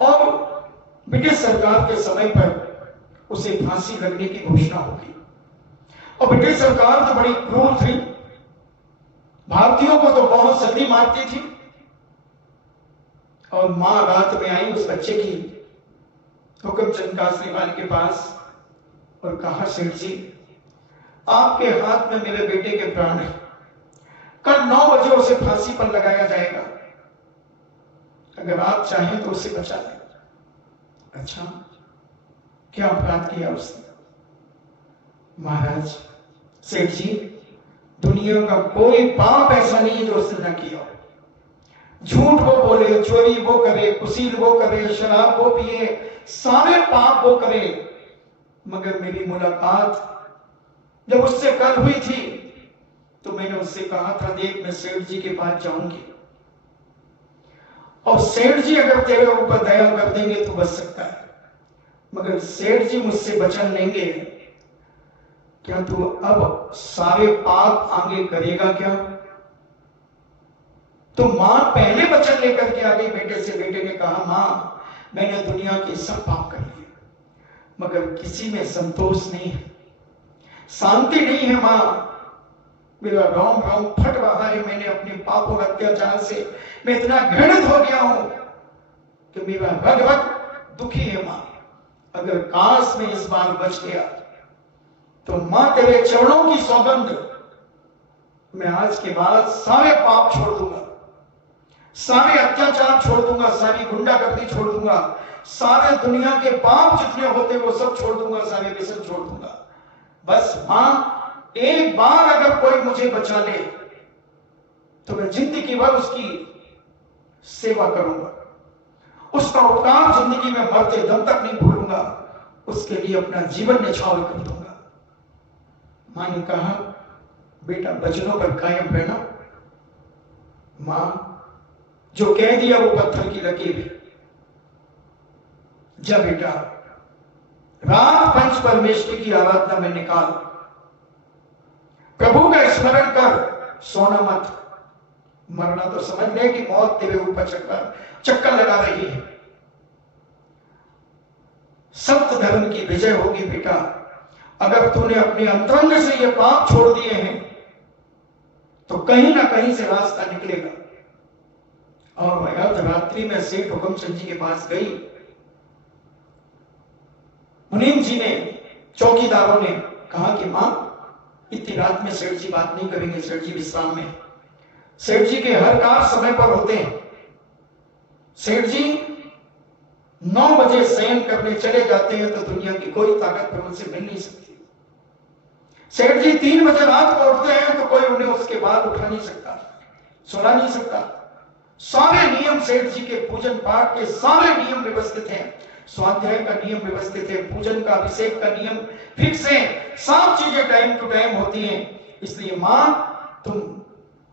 और ब्रिटिश सरकार के समय पर उसे फांसी लगने की घोषणा होगी। और ब्रिटिश सरकार तो बड़ी क्रूर थी, भारतीयों को तो बहुत जल्दी मारती थी। और मां रात में आई उस बच्चे की हुक्मचंद कासरीवाल के पास और कहा, सेठ जी आपके हाथ में मेरे बेटे के प्राण हैं, कल 9 बजे उसे फांसी पर लगाया जाएगा, अगर आप चाहें तो उसे बचा लें। अच्छा, क्या अपराध किया उसने? महाराज, सेठ जी, दुनिया का कोई पाप ऐसा नहीं है जो उसने न किया हो। झूठ वो बोले, चोरी वो करे, कुसील वो करे, शराब वो पिए, सारे पाप वो करे, मगर मेरी मुलाकात जब उससे कल हुई थी तो मैंने उससे कहा था, देख मैं सेठ जी के पास जाऊंगी और सेठ जी अगर तेरे ऊपर दया कर देंगे तो बच सकता है, मगर सेठ जी मुझसे वचन लेंगे, क्या तू अब सारे पाप आगे करेगा क्या? तो मां पहले वचन लेकर के आ गई बेटे से। बेटे ने कहा, मां मैंने दुनिया के सब पाप कर लिए, मगर किसी में संतोष नहीं है, शांति नहीं है। मां, मेरा रोम रोम फट रहा है, मैंने अपने पापों और अत्याचार से मैं इतना घृणित हो गया हूं कि मेरा रग रग दुखी है। मां, अगर काश में इस बार बच गया तो मां तेरे चरणों की सौगंध, मैं आज के बाद सारे पाप छोड़ दूंगा, सारे अत्याचार छोड़ दूंगा, सारी गुंडागर्दी छोड़ दूंगा, सारे दुनिया के पाप जितने होते वो सब छोड़ दूंगा, सारे व्यसन छोड़ दूंगा। बस मां, एक बार अगर कोई मुझे बचा ले तो मैं जिंदगी भर उसकी सेवा करूंगा, उसका उपकार जिंदगी में मरते दम तक नहीं भूलूंगा, उसके लिए अपना जीवन न्यौछावर कर दूंगा। मां ने कहा, बेटा वचनों पर कायम रहना। मां, जो कह दिया वो पत्थर की लकीर है। जा बेटा, रात पंच परमेश्वर की आराधना में निकाल, प्रभु का स्मरण कर, सोना मत। मरना तो समझ ले कि मौत तेरे ऊपर चक्कर लगा रही है। सत्य धर्म की विजय होगी बेटा, अगर तूने अपने अंतरंग से ये पाप छोड़ दिए हैं तो कहीं ना कहीं से रास्ता निकलेगा। और अर्धरात्रि में सेठ हुक्मचंद जी के पास गई। मुनीम जी ने, चौकीदारों ने कहा कि मां, इतनी रात में सेठ जी बात नहीं करेंगे, सेठ जी विश्राम में। सेठ जी के हर कार्य समय पर होते हैं। सेठ जी 9 बजे शयन करने चले जाते हैं तो दुनिया की कोई ताकत फिर उनसे मिल नहीं सकती। सेठ जी 3 बजे रात को उठते हैं तो कोई उन्हें उसके बाद उठा नहीं सकता, सुला नहीं सकता। सारे नियम सेठ जी के पूजन पाठ के सारे नियम व्यवस्थित हैं, स्वाध्याय का नियम व्यवस्थित है, पूजन का, अभिषेक का नियम फिक्स है, सब चीजें टाइम टू टाइम होती हैं। इसलिए मां, तुम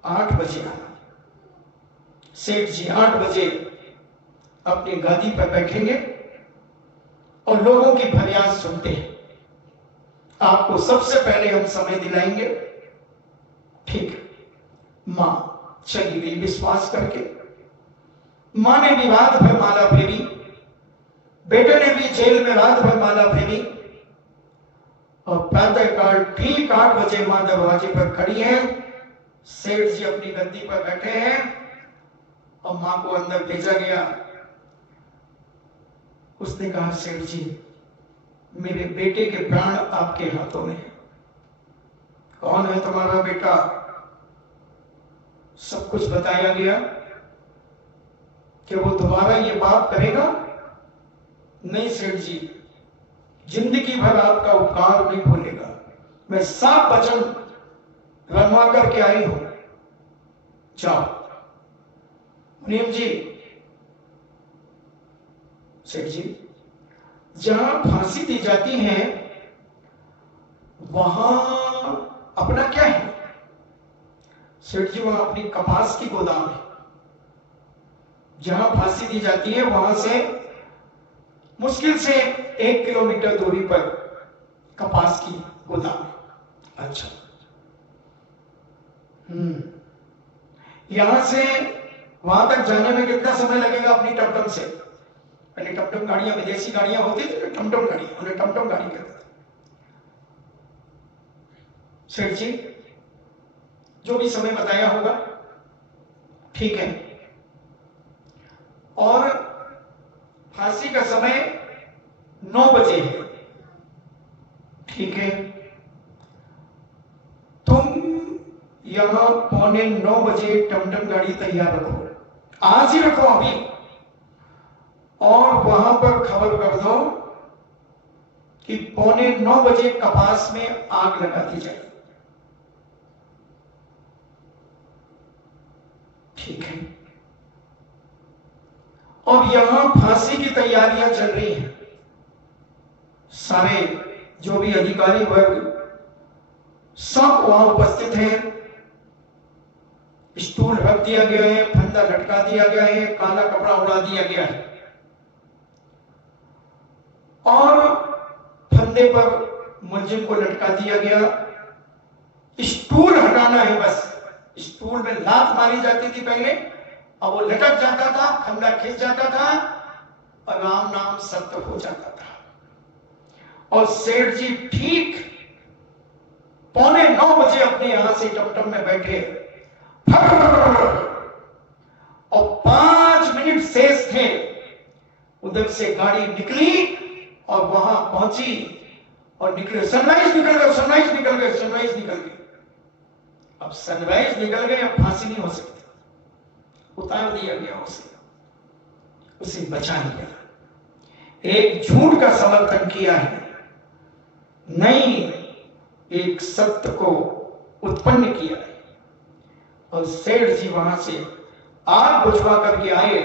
8 बजे आना। सेठ जी 8 बजे अपनी गादी पर बैठेंगे और लोगों की फरियाद सुनते हैं। आपको सबसे पहले हम समय दिलाएंगे। ठीक है। मां चली गई विश्वास करके। मां ने भी रात भर माला फेरी, बेटे ने भी जेल में रात भर माला फेरी और प्रातःकाल ठीक 8 बजे मां दरवाजे पर खड़ी है। सेठ जी अपनी गद्दी पर बैठे हैं और मां को अंदर भेजा गया। उसने कहा, सेठ जी मेरे बेटे के प्राण आपके हाथों में है। कौन है तुम्हारा बेटा? सब कुछ बताया गया कि वो दोबारा ये पाप करेगा नहीं। सेठ जी जिंदगी भर आपका उपकार नहीं भूलेगा, मैं 7 वचन रनवा करके आई हूं, जाओ। मुनीम जी, सेठ जी, जहां फांसी दी जाती है वहां अपना क्या है? सेठ जी, वहां अपनी कपास की गोदाम है। जहां फांसी दी जाती है वहां से मुश्किल से 1 किलोमीटर दूरी पर कपास की गोदाम है। अच्छा, यहां से वहां तक जाने में कितना समय लगेगा अपनी टमटम से? पहले टमटम गाड़ियां, विदेशी गाड़ियां होती थी ना, टमटम गाड़ी, उन्हें टमटम गाड़ी कहते थे। सेठ जी, जो भी समय बताया होगा ठीक है। और फांसी का समय 9 बजे है, ठीक है। तुम यहां 8:45 बजे टमटम गाड़ी तैयार रखो, आज ही रखो अभी, और वहां पर खबर कर दो कि 8:45 बजे कपास में आग लगा दी जाए, ठीक है। और यहां फांसी की तैयारियां चल रही हैं। सारे जो भी अधिकारी वर्ग सब वहां उपस्थित हैं। स्टूल रख दिया गया है, फंदा लटका दिया गया है, काला कपड़ा उड़ा दिया गया है, और फंदे पर मुलजिम को लटका दिया गया। स्टूल हटाना है बस। स्टूल में लात मारी जाती थी पहले, अब वो लटक जाता था, फंदा खिंच जाता था और राम नाम सत्य हो जाता था। और सेठ जी ठीक 8:45 बजे अपने यहां से टमटम में बैठे, और 5 मिनट शेष थे, उधर से गाड़ी निकली और वहां पहुंची और निकले। सनराइज निकल गए, सनराइज निकल गए, सनराइज निकल गए। अब सनराइज निकल गए, अब फांसी नहीं हो सकती, उतार दिया गया उसे बचा लिया। एक झूठ का समर्थन किया है, नहीं, एक सत्य को उत्पन्न किया है। और सेठ जी वहां से आग बुझवा करके आए,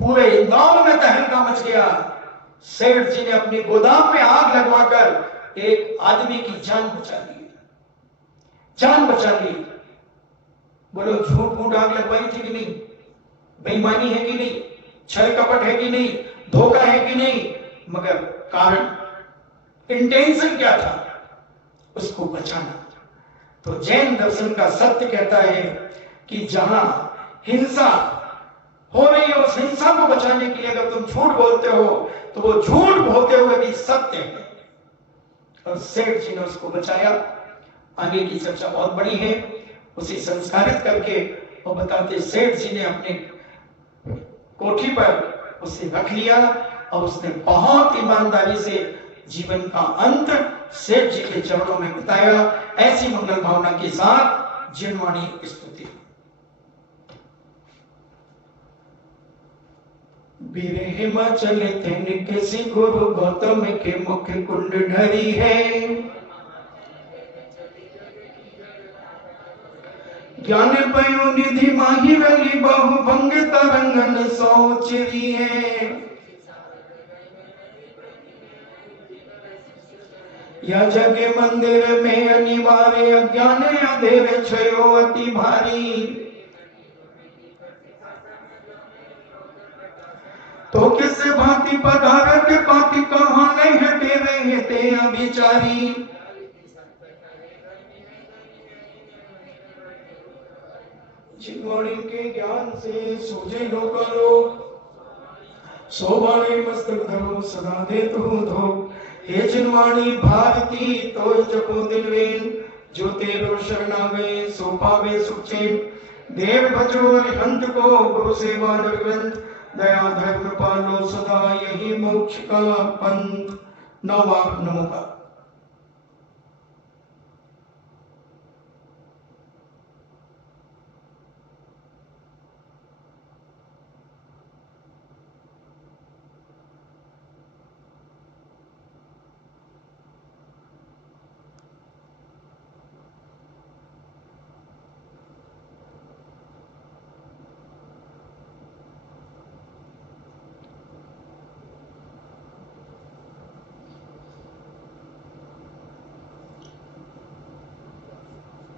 पूरे इंदौर में तहलका मच गया। सेठ जी ने अपनी गोदाम में आग लगवाकर एक आदमी की जान बचा ली, जान बचा ली। बोलो, झूठ मूठ आग लगवाई थी कि नहीं? बेईमानी है कि नहीं? छल कपट है कि नहीं? धोखा है कि नहीं? मगर कारण, इंटेंशन क्या था? उसको बचाना। तो जैन दर्शन का सत्य कहता है कि जहां हिंसा हो रही है, उस हिंसा को बचाने के लिए अगर तुम झूठ बोलते हो तो वो झूठ बोलते हुए भी सत्य है। और सेठ जी ने उसको बचाया। आगे की चर्चा बहुत बड़ी है, उसे संस्कारित करके और बताते, सेठ जी ने अपने कोठी पर उसे रख लिया और उसने बहुत ईमानदारी से जीवन का अंत सेठ जी के चरणों में बिताया। ऐसी मंगल भावना के साथ जिनवाणी स्तुति। बीरे हिमाचल तेनिके सी गुरु गौतम के मुख कुंड ढरी है। ज्ञान पयो निधि माही रली बहु भंग तरंगन सोचरी है। या जगे मंदिर में अनिवार्य अज्ञान अंधेरे छयो अति भारी। तो किस भांति पदारथ पाति कहां नहीं हटे रहे ते अभिचारी। जिनवाणी के ज्ञान से सूझे लोग, सोवाणी मस्तक धरो सदा दे तू धो। हे जिनवाणी भारती तो जपो दिलवेन, जो तेरो शरणावे सो पावे सुख चैन। देव भजो हरिहंत को गुरु सेवा निर्ग्रंथ, दया धर्म पालो सदा यही मोक्ष का पंथ। नवा नमो का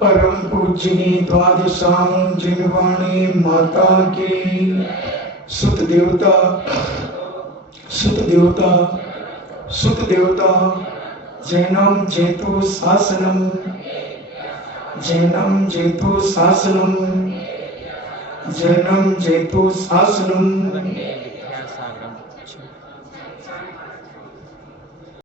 परम पूजनी द्वादशां जिनवाणी माता की सुत देवता सुत देवता सुत देवता जैनम जेतु शासनम जैनम जेतु शासनम जैनम जेतु शासनम